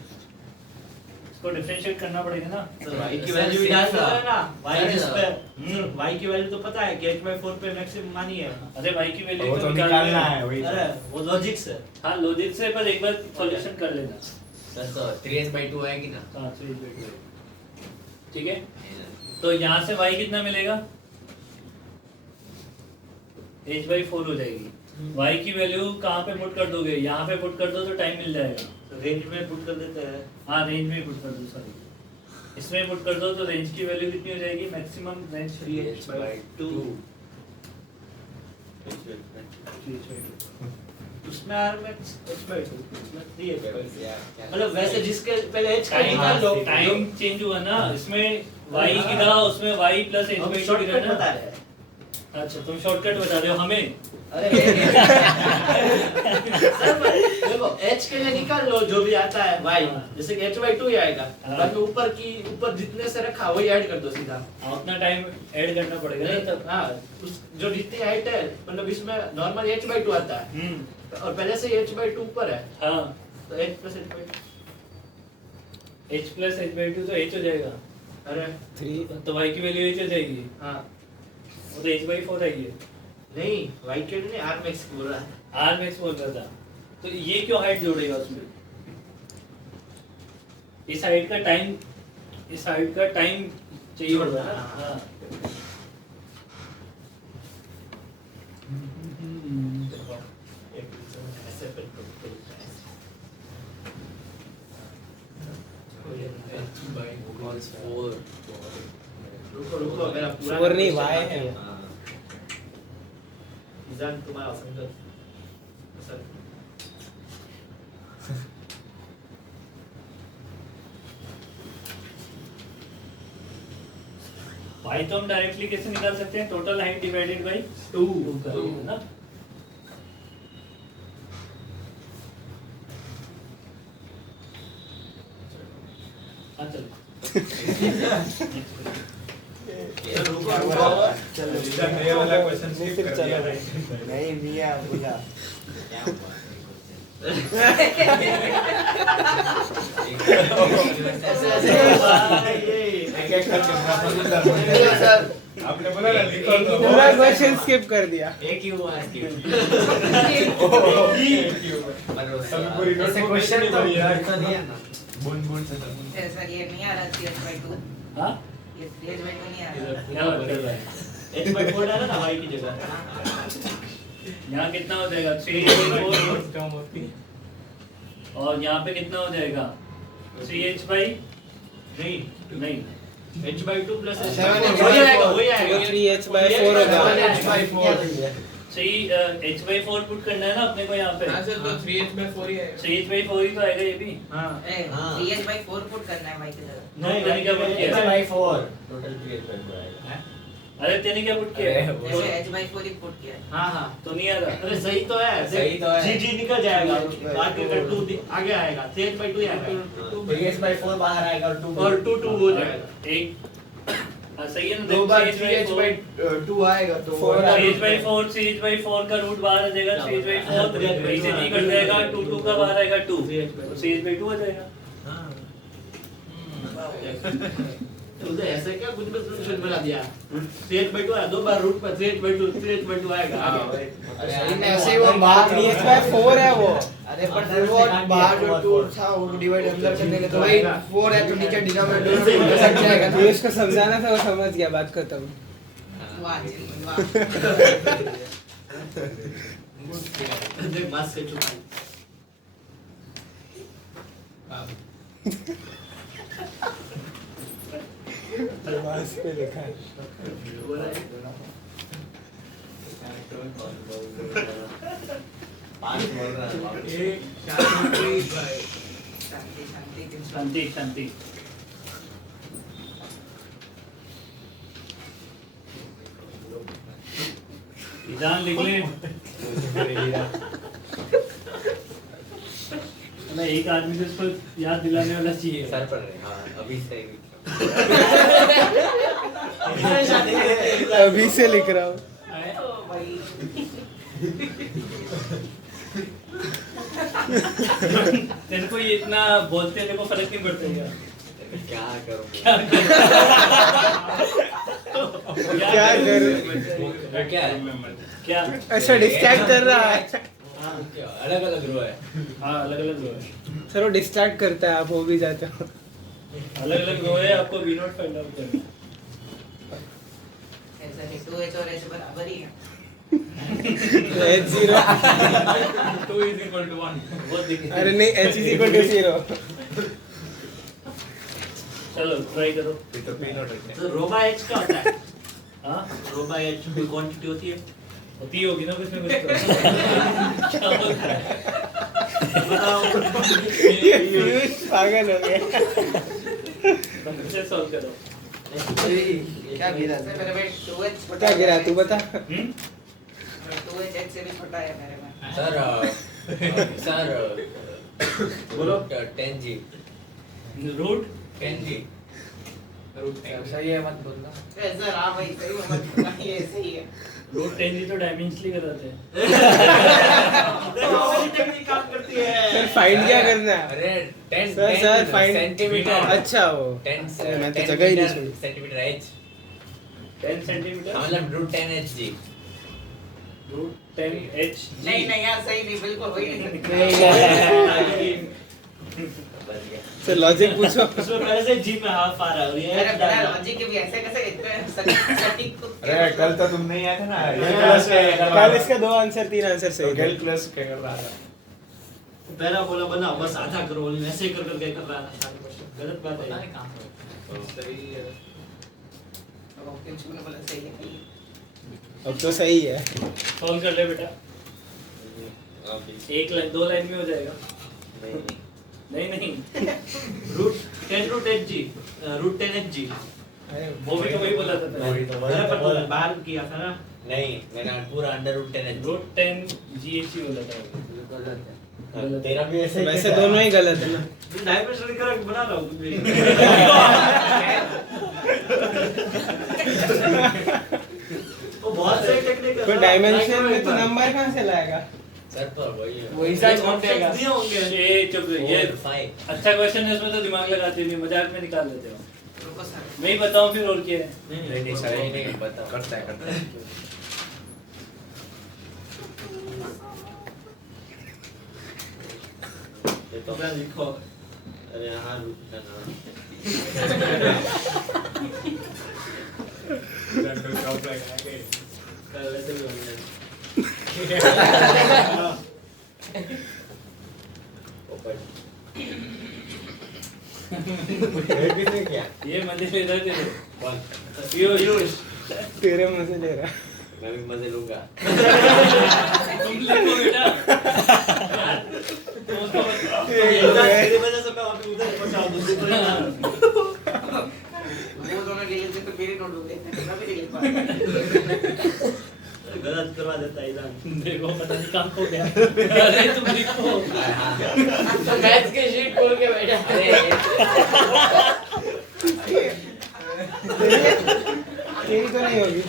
इसको डिफरेंशिएट करना पड़ेगा ना। सर y की वैल्यू भी डाल सकते हैं ना। y इस पे y की वैल्यू तो पता है कि h/4 पे मैक्सिमम मानी है। अरे y की वैल्यू वो तो निकालना है वही। अरे वो लॉजिक से। हाँ लॉजिक से, पर एक बार सॉल्यूशन कर लेना। सर तो 3h/2 आएगी ना। हाँ ठीक है, तो यहाँ से y कितना मिलेगा? h/4 हो जाएगी। y की वैल्यू कहाँ पे पुट कर दोगे? यहाँ पे पुट कर दो तो टाइम मिल जाएगा। रेंज में पुट कर देते हैं। हाँ रेंज में पुट कर दो, सॉरी इसमें पुट कर दो तो रेंज की वैल्यू कितनी हो जाएगी? मैक्सिमम रेंज 3h/2 उसमें r में h/2 उसमें 3h/2 मतलब वैसे जिसके पहले h का निकाल लो। टाइम चेंज हुआ ना, इसमें y की जगह उसमें y प्लस हम h/2 शॉर्टकट ना। बता रहे हैं। अच्छा तुम शॉर्टकट बता रहे हो हमें। अरे सर देखो h के लिए निकाल लो जो भी आता है y जैसे कि h/2 ही आएगा। हाँ। बाकी ऊपर जितने से रखा वही ऐड कर दो सीधा। उतना टाइम ऐड करना पड़ेगा ना तब। हाँ उस जो जितनी हाइट है मतलब इसमें नॉर्मल h/2 आता है और पहले से h/2 ऊपर है हाँ तो h + h/2 h plus h/2 तो h हो जाएगा। अरे 3 तो y की वैल्यू h हो जाएगी, हाँ वो तो h/4 आई है। नहीं y के लिए r max बोल रहा है। r मैक्स बोल रहा था, तो ये क्यों हाइट जोड़ेगा उसमें? इस हाइट का टाइम चाहिए होगा ना। हाँ रुको मेरा पूरा 4 नहीं y है। ईजान तुम्हारा संगत सर y तो हम डायरेक्टली कैसे निकाल सकते हैं? टोटल हाइट डिवाइडेड बाय 2 है ना। हाँ चलो इसका नया वाला क्वेश्चन स्किप कर दिया। नहीं मियां बोला आपने बोला ना लिखो तो पूरा क्वेश्चन स्किप कर दिया। एक ही हुआ स्किप अभी पूरी ऐसे नोटबुक क्वेश्चन नहीं तो भरी यार। तो दिया ना बूंद से तो सर ये नहीं आ रहा 3h/2 हाँ ये 3h/2 नहीं आ रहा। क्या बात कर रहा है? h/4 डाला ना y की जगह यहाँ कितना हो जाएगा 3h/4 कम होती और यहाँ पे कितना हो जाएगा 3h बाई नहीं नहीं h/2 प्लस वही आएगा 3h/4 होगा। 3h/4 पुट करना है ना अपने को यहाँ पे। हाँ सर तो 3h/4 ही है। 3h/4 ही तो आएगा ये भी। हां ए 3h/4 पुट करना है y की जगह। नहीं मैंने क्या पुट किया? h/4 टोटल 3h/4 आएगा। अरे तेने क्या पुट किया? जैसे h/4 ही पुट किया है। हां हां तो नहीं आ रहा। अरे सही तो है सही तो है। जी निकल जाएगा आगे का 2 आगे आएगा 3h/2 ही आएगा 3h/4 बाहर आएगा और 2 और 2 हो जाएगा एक हाँ सही है ना। दो बार 3h/2 आएगा तो 3h/4 3h/4 का रूट बाहर आ जाएगा 3h/4 वहीं से नहीं कट जाएगा 2 का बाहर आएगा 2 तो 3h/2 हो जाएगा। तो ऐसे क्या कुछ भी सोल्यूशन बना दिया 3h/2 आया दो बार रूट पर 3h/2 आएगा आगे सही में ऐसे ही वो बाहर 3h/4 है वो। अरे पर वो बाहर जो 2 था वो डिवाइड अंदर करने के तो वही 4 है तो नीचे डिनोमिनेटर में उधर सक जाएगा तो इसको समझाना था वो समझ गया बात खत्म। वाह जी वाह। देख मास से चुका बस पे लिखा है। पांच बोल रहा है बाप रे। शांति शांति शांति शांति। ईजान लिख ले ना। एक आदमी को इसको याद दिलाने वाला चाहिए। सर पर रहे हाँ अभी से अभी से लिख रहा हूँ। तेरे को ये इतना बोलते तेरे को फर्क नहीं पड़ता क्या? क्या करूँ क्या करूँ? क्या है क्या? अच्छा डिस्ट्रैक्ट कर रहा है। अलग अलग रो है हाँ अलग अलग रो है। सर वो डिस्ट्रैक्ट करता है आप हो भी जाते हो। अलग अलग रो है आपको v0 फाइंड आउट करना ऐसा है 2h और h बराबर ही है। h0 2 is equal to 1 बहुत दिक्कत। अरे नहीं h is equal to 0। चलो ट्राई करो। ये तो पी नोट रखते तो रोबा एच का होता है हाँ रोबा एच कोई क्वांटिटी होती है होती होगी ना कुछ ना कुछ तो। क्या बोलता है? ये पीयूष पागल हो गया। कैसे सॉल्व करो? क्या गिरा सर मेरे में 2h क्या गिरा तू बता। 2h h से भी छोटा है मेरे में। सर बोलो। 10G रूट 10G सही है मत बोलना ए सर हां भाई सही है मत बोलना, ये सही है। रूट 10 तो डायमेंशनली कराते हैं। देखो मेरी टेक्निक काम करती है सर फाइंड क्या करना है? अरे 10 सर फाइंड सेंटीमीटर अच्छा वो 10 मैं तो जगह ही नहीं सुनी। सेंटीमीटर h 10 सेंटीमीटर मतलब रूट 10Hg रूट 10h नहीं नहीं यार सही नहीं बिल्कुल वही नहीं सकता। सर लॉजिक पूछो। उसमें पहले से जी में हाफ आ रहा है और ये अरे H बिना डाल रहा है। लॉजिक के भी ऐसे कैसे इतने सटीक तो अरे कल तो तुम नहीं आए थे ना कल इसका 2 आंसर 3 आंसर सही थे। कैलकुलस क्या कर रहा था पैराबोला बनाओ बस आधा करो ऐसे कर करके कर रहा है सारे क्वेश्चन गलत बात है सही है अब ऑप्शन में बोला सही है अब तो सही है। सॉल्व कर ले बेटा। एक लाइन 2 लाइन में हो जाएगा। नहीं root 10 root H G root 10 H G वो भी तो वही बोला था पहले। बाहर किया था ना नहीं मैंने पूरा अंडर रूट 10 रूट 10 GHC बोला था। तेरा भी ऐसे ही वैसे था। दोनों ही गलत है ना। डायमेंशन करेक्ट बना रहा हूँ वो बहुत सही टेक्निक तो डायमेंशन में तो नंबर कहाँ से लाएगा? सर पर वही है। वही साइज कौन देगा? दिए होंगे ये चुप रहो, ये 5 अच्छा क्वेश्चन है, इसमें तो दिमाग लगाते नहीं, मजाक में निकाल लेते हो। रुको सर मैं ही बताऊं फिर और क्या है। नहीं सर नहीं पता करता है ये तो मैं लिखो अरे हाँ रूट 10 कल वैसे भी होंगे क्या ये मजे ले रहे थे कौन पीयूष तेरे मुंह से ले रहा। मैं भी मजे लूंगा तुम लिखो बेटा। तेरी वजह से मैं अभी उधर पहुंचा दूसरी वो दोनों ले लेते तो मेरे नोट होते मैं भी नहीं लिख पाता। गलत करवा देता है इधर देखो पता नहीं कहाँ खो गया। अरे तुम लिखो। मैथ्स की शीट खोल के बैठा। यही तो नहीं होगी।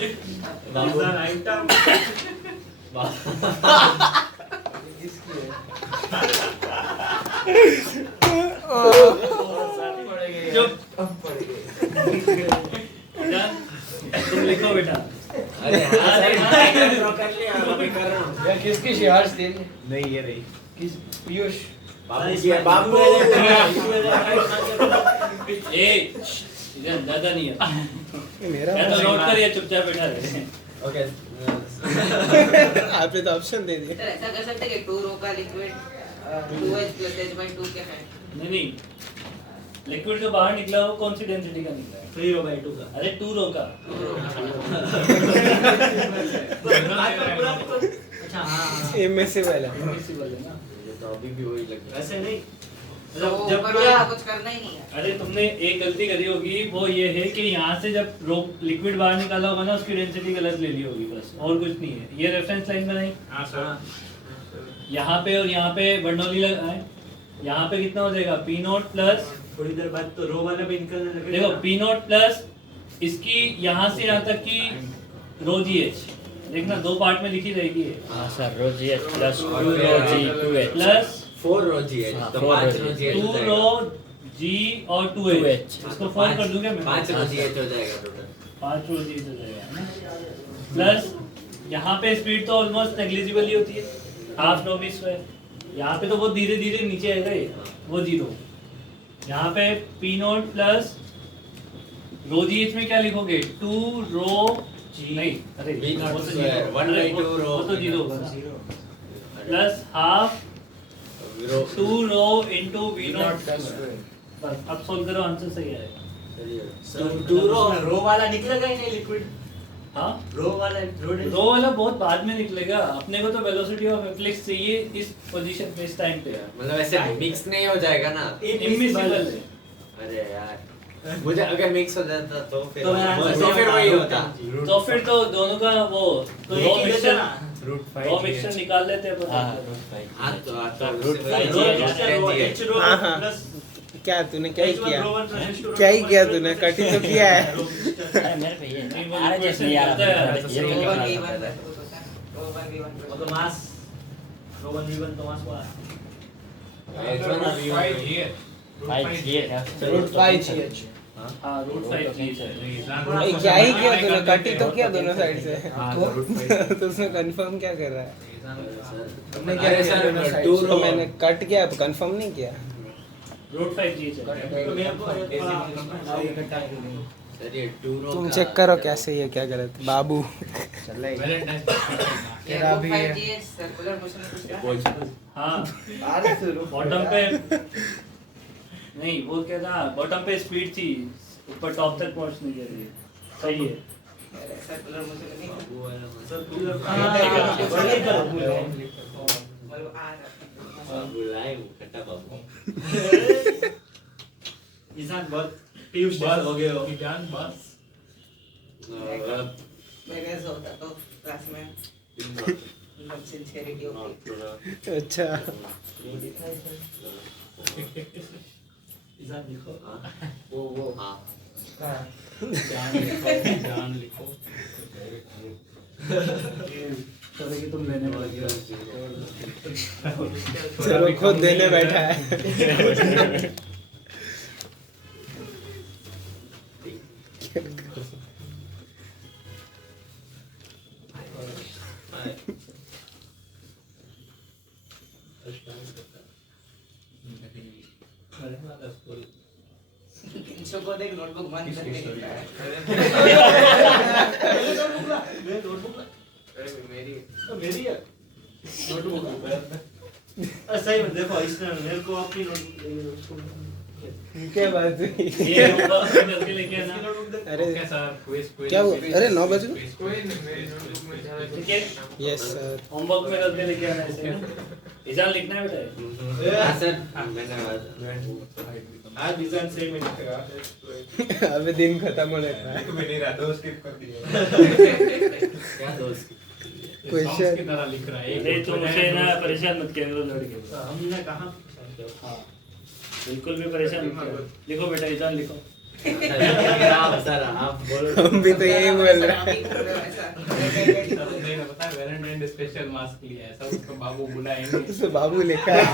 आइटम चुप। तुम लिखो बेटा। अरे हाँ सर ड्रॉ कर लिया मैं कर रहा हूँ यार किसकी शिहार तेरी? नहीं ये रही किस पीयूष? बाबू ए इधर ज्यादा नहीं है। मेरा मैं तो नोट कर, ये चुपचाप बैठा रहे। ओके आपने तो ऑप्शन दे दिया। सर ऐसा कर सकते हैं कि 2 रो का लिक्विड 2H + H/2 क्या है? नहीं लिक्विड जो बाहर निकला वो कौन सी डेंसिटी का निकला है? 3/2 का अरे 2 रो का। अच्छा हाँ इमिसिबल है। इमिसिबल है ना। तो अभी भी वही लग रहा है ऐसे नहीं तो जब ऊपर पूरा वाला कुछ करना ही नहीं है। अरे तुमने एक गलती करी होगी, वो ये है कि यहाँ से जब लिक्विड बाहर निकाला होगा ना उसकी डेंसिटी गलत ले ली होगी, बस और कुछ नहीं है। ये रेफरेंस लाइन बनाई हाँ सर यहाँ पे और यहाँ पे बर्नौली लगाए। यहाँ पे कितना हो जाएगा? पी नोट प्लस, थोड़ी देर बाद तो रो वाला भी निकलने लगेगा देखो पी नोट प्लस इसकी यहाँ से यहाँ तक की रो जी एच, देखना 2 पार्ट में लिखी रहेगी ये। हाँ सर रो जी एच प्लस 2 रो जी 2 एच प्लस 4 रो जी है हाँ, तो 4 5 रो रो जी। जी 2 रो जी और 2 एच, इसको 4 कर दूंगा मैं। 5 रो जी हो जाएगा टोटल 5 रो जी हो जाएगा प्लस यहाँ पे स्पीड तो ऑलमोस्ट नेग्लिजिबल ही होती है, हाफ नो बी स्क्वायर। यहाँ पे तो वो धीरे धीरे नीचे आएगा ये, वो 0। यहाँ पे पी नोट प्लस रो जी एच में क्या लिखोगे? 2 रो जी नहीं, अरे V वो नॉट तो स्क्वायर, 0 1 by 2 रो वो तो 0 होगा ना। Plus half 2 rho into V naught square. बस अब सोल्व करो, आंसर सही आएगा। तो रो वाला निकलेगा ही नहीं लिक्विड। हाँ रो वाला रो वाला बहुत बाद में निकलेगा, अपने को तो वेलोसिटी ऑफ एफ्लिक्स चाहिए इस पोजीशन पे, इस टाइम पे यार। मतलब ऐसे मिक्स नहीं हो जाएगा ना? इमिसिबल है। अरे यार मुझे अगर मिक्स हो जाता तो फिर तो मेरा आंसर तो फिर वही होता। तो फिर तो दोनों का वो तो एक रो ही मिक्सचर, देते ना। रो मिक्सचर निकाल लेते हैं हाँ पता। हाँ तो रूट उससे फाइव वही रो है, रो 10 है। एच रो हाँ, हाँ। प्लस क्या तूने क्या ही किया? क्या क्या ही किया तूने? कट ही तो किया है। अरे मेरे पे ये नहीं, वो आ रहा question नहीं आ करता है यार, रहा ये रो तो 1 क्या V1 रो 1 V1 तो मास रो 1 v1 तो मास हुआ फाइव जी है रूट 5GH। हाँ रूट 5 जी है। भाई क्या ही किया तूने? कट ही तो किया दोनों साइड से। हाँ, तो उसमें कंफर्म क्या कर रहा है? हमने क्या अरे किया सर, दोनों साइड टू से? तो मैंने कट किया, अब कंफर्म नहीं किया। रूट 5 जी है। तो मेरे को थोड़ा सर ये 2 रो तुम का- चेक करो क्या सही है क्या गलत, बाबू। तेरा भी है। सर्कुलर मोशन में कुछ रहा? हाँ बॉटम पे नहीं, वो क्या था, बॉटम पे स्पीड थी, ऊपर टॉप तक पहुंचने के लिए। सही है। सर्कुलर मोशन में नहीं मतलब आ रहा बुलाए खट्टा बाबू ईशान बहुत पीयूष बस हो गए हो ईशान बस मेरे ऐसा होता तो क्लास में मतलब सिंसियरिटी होती। अच्छा ईशान लिखो वो हाँ जान लिखो चलो कि तुम लेने वाले हो चलो खुद देने बैठा है। किंचो को देख नोटबुक बंद करके लिखता है। मेरी है नोटबुक सही में देखो इसने मेरे को अपनी नोटबुक क्या बात हुई? ये होमवर्क करके लेके आना। अरे क्या हुआ? अरे 9 बजे ठीक है, यस सर। होमवर्क में करके लेके आना ऐसे। ईशान लिखना है बेटा। हाँ सर आज डिजाइन सेम ही लिखेगा अबे दिन खत्म होने का है। मैंने रात को स्किप कर दिया क्या दोस्त क्वेश्चन की तरह लिख रहा है अरे तुम उसे ना परेशान मत किया करो लड़के। हमने कहा हाँ बिल्कुल भी परेशान मत करो। लिखो बेटा, ईशान लिखो। सर आप बोलो हम भी तो यही बोल रहे हैं। पता है वैलेंटाइन डे स्पेशल मास्क लिया है सब उसको बाबू बुलाएंगे तो बाबू लिखा है।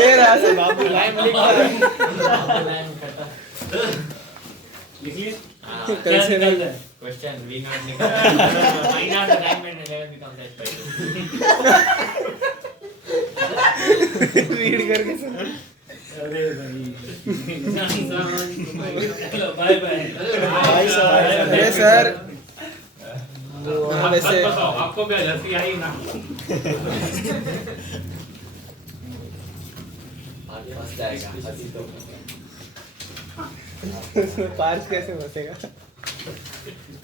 ये रहा से बाबू लाइन लिखा है। लिख लिए? कल से निकालना है? क्वेश्चन वी नॉट निकल I not alignment 11 becomes h/2 read करके सुन। अरे भाई चलो बाय बाय। अरे सर हाँ, वैसे आपको क्या जैसी आई ना फंस जाएगा अभी तो पार्स कैसे बचेगा?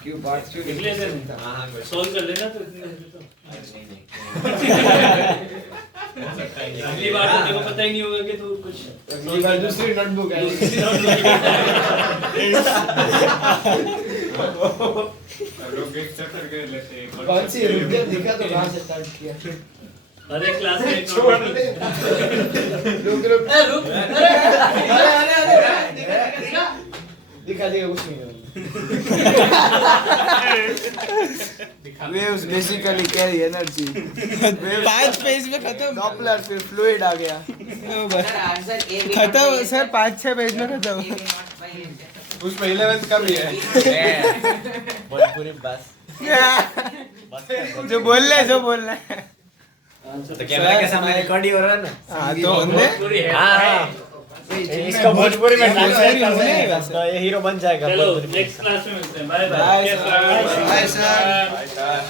क्यों बात क्यों लिख लेते हैं, हाँ सॉल्व कर लेना तो इतने में तो। नहीं अगली बार तो देखो पता ही नहीं होगा कि तू कुछ अगली बार दूसरी नोटबुक है दूसरी नोटबुक लोग एक चैप्टर कर लेते हैं कौन सी रुक जा दिखा तो कहां से स्टार्ट किया हर एक क्लास में एक छोड़ नोटबुक दे रुक रुक अरे दिखा दिखा कुछ नहीं waves basically carry energy 5 page में खत्म। डॉपलर फिर फ्लूइड आ गया सर आंसर ए बी खत्म सर 5-6 पेज में खत्म। उसमें 11th का भी है भोजपुरी बस जो बोल रहे हैं तो कैमरा के सामने रिकॉर्ड ही हो रहा है ना हाँ तो हमने पूरी है। हाँ इसको भोजपुरी में भोजपुरी होने है वैसे। तो ये हीरो बन जाएगा चलो नेक्स्ट क्लास में मिलते हैं। Bye Bye, bye. sir. Bye sir भाई साहब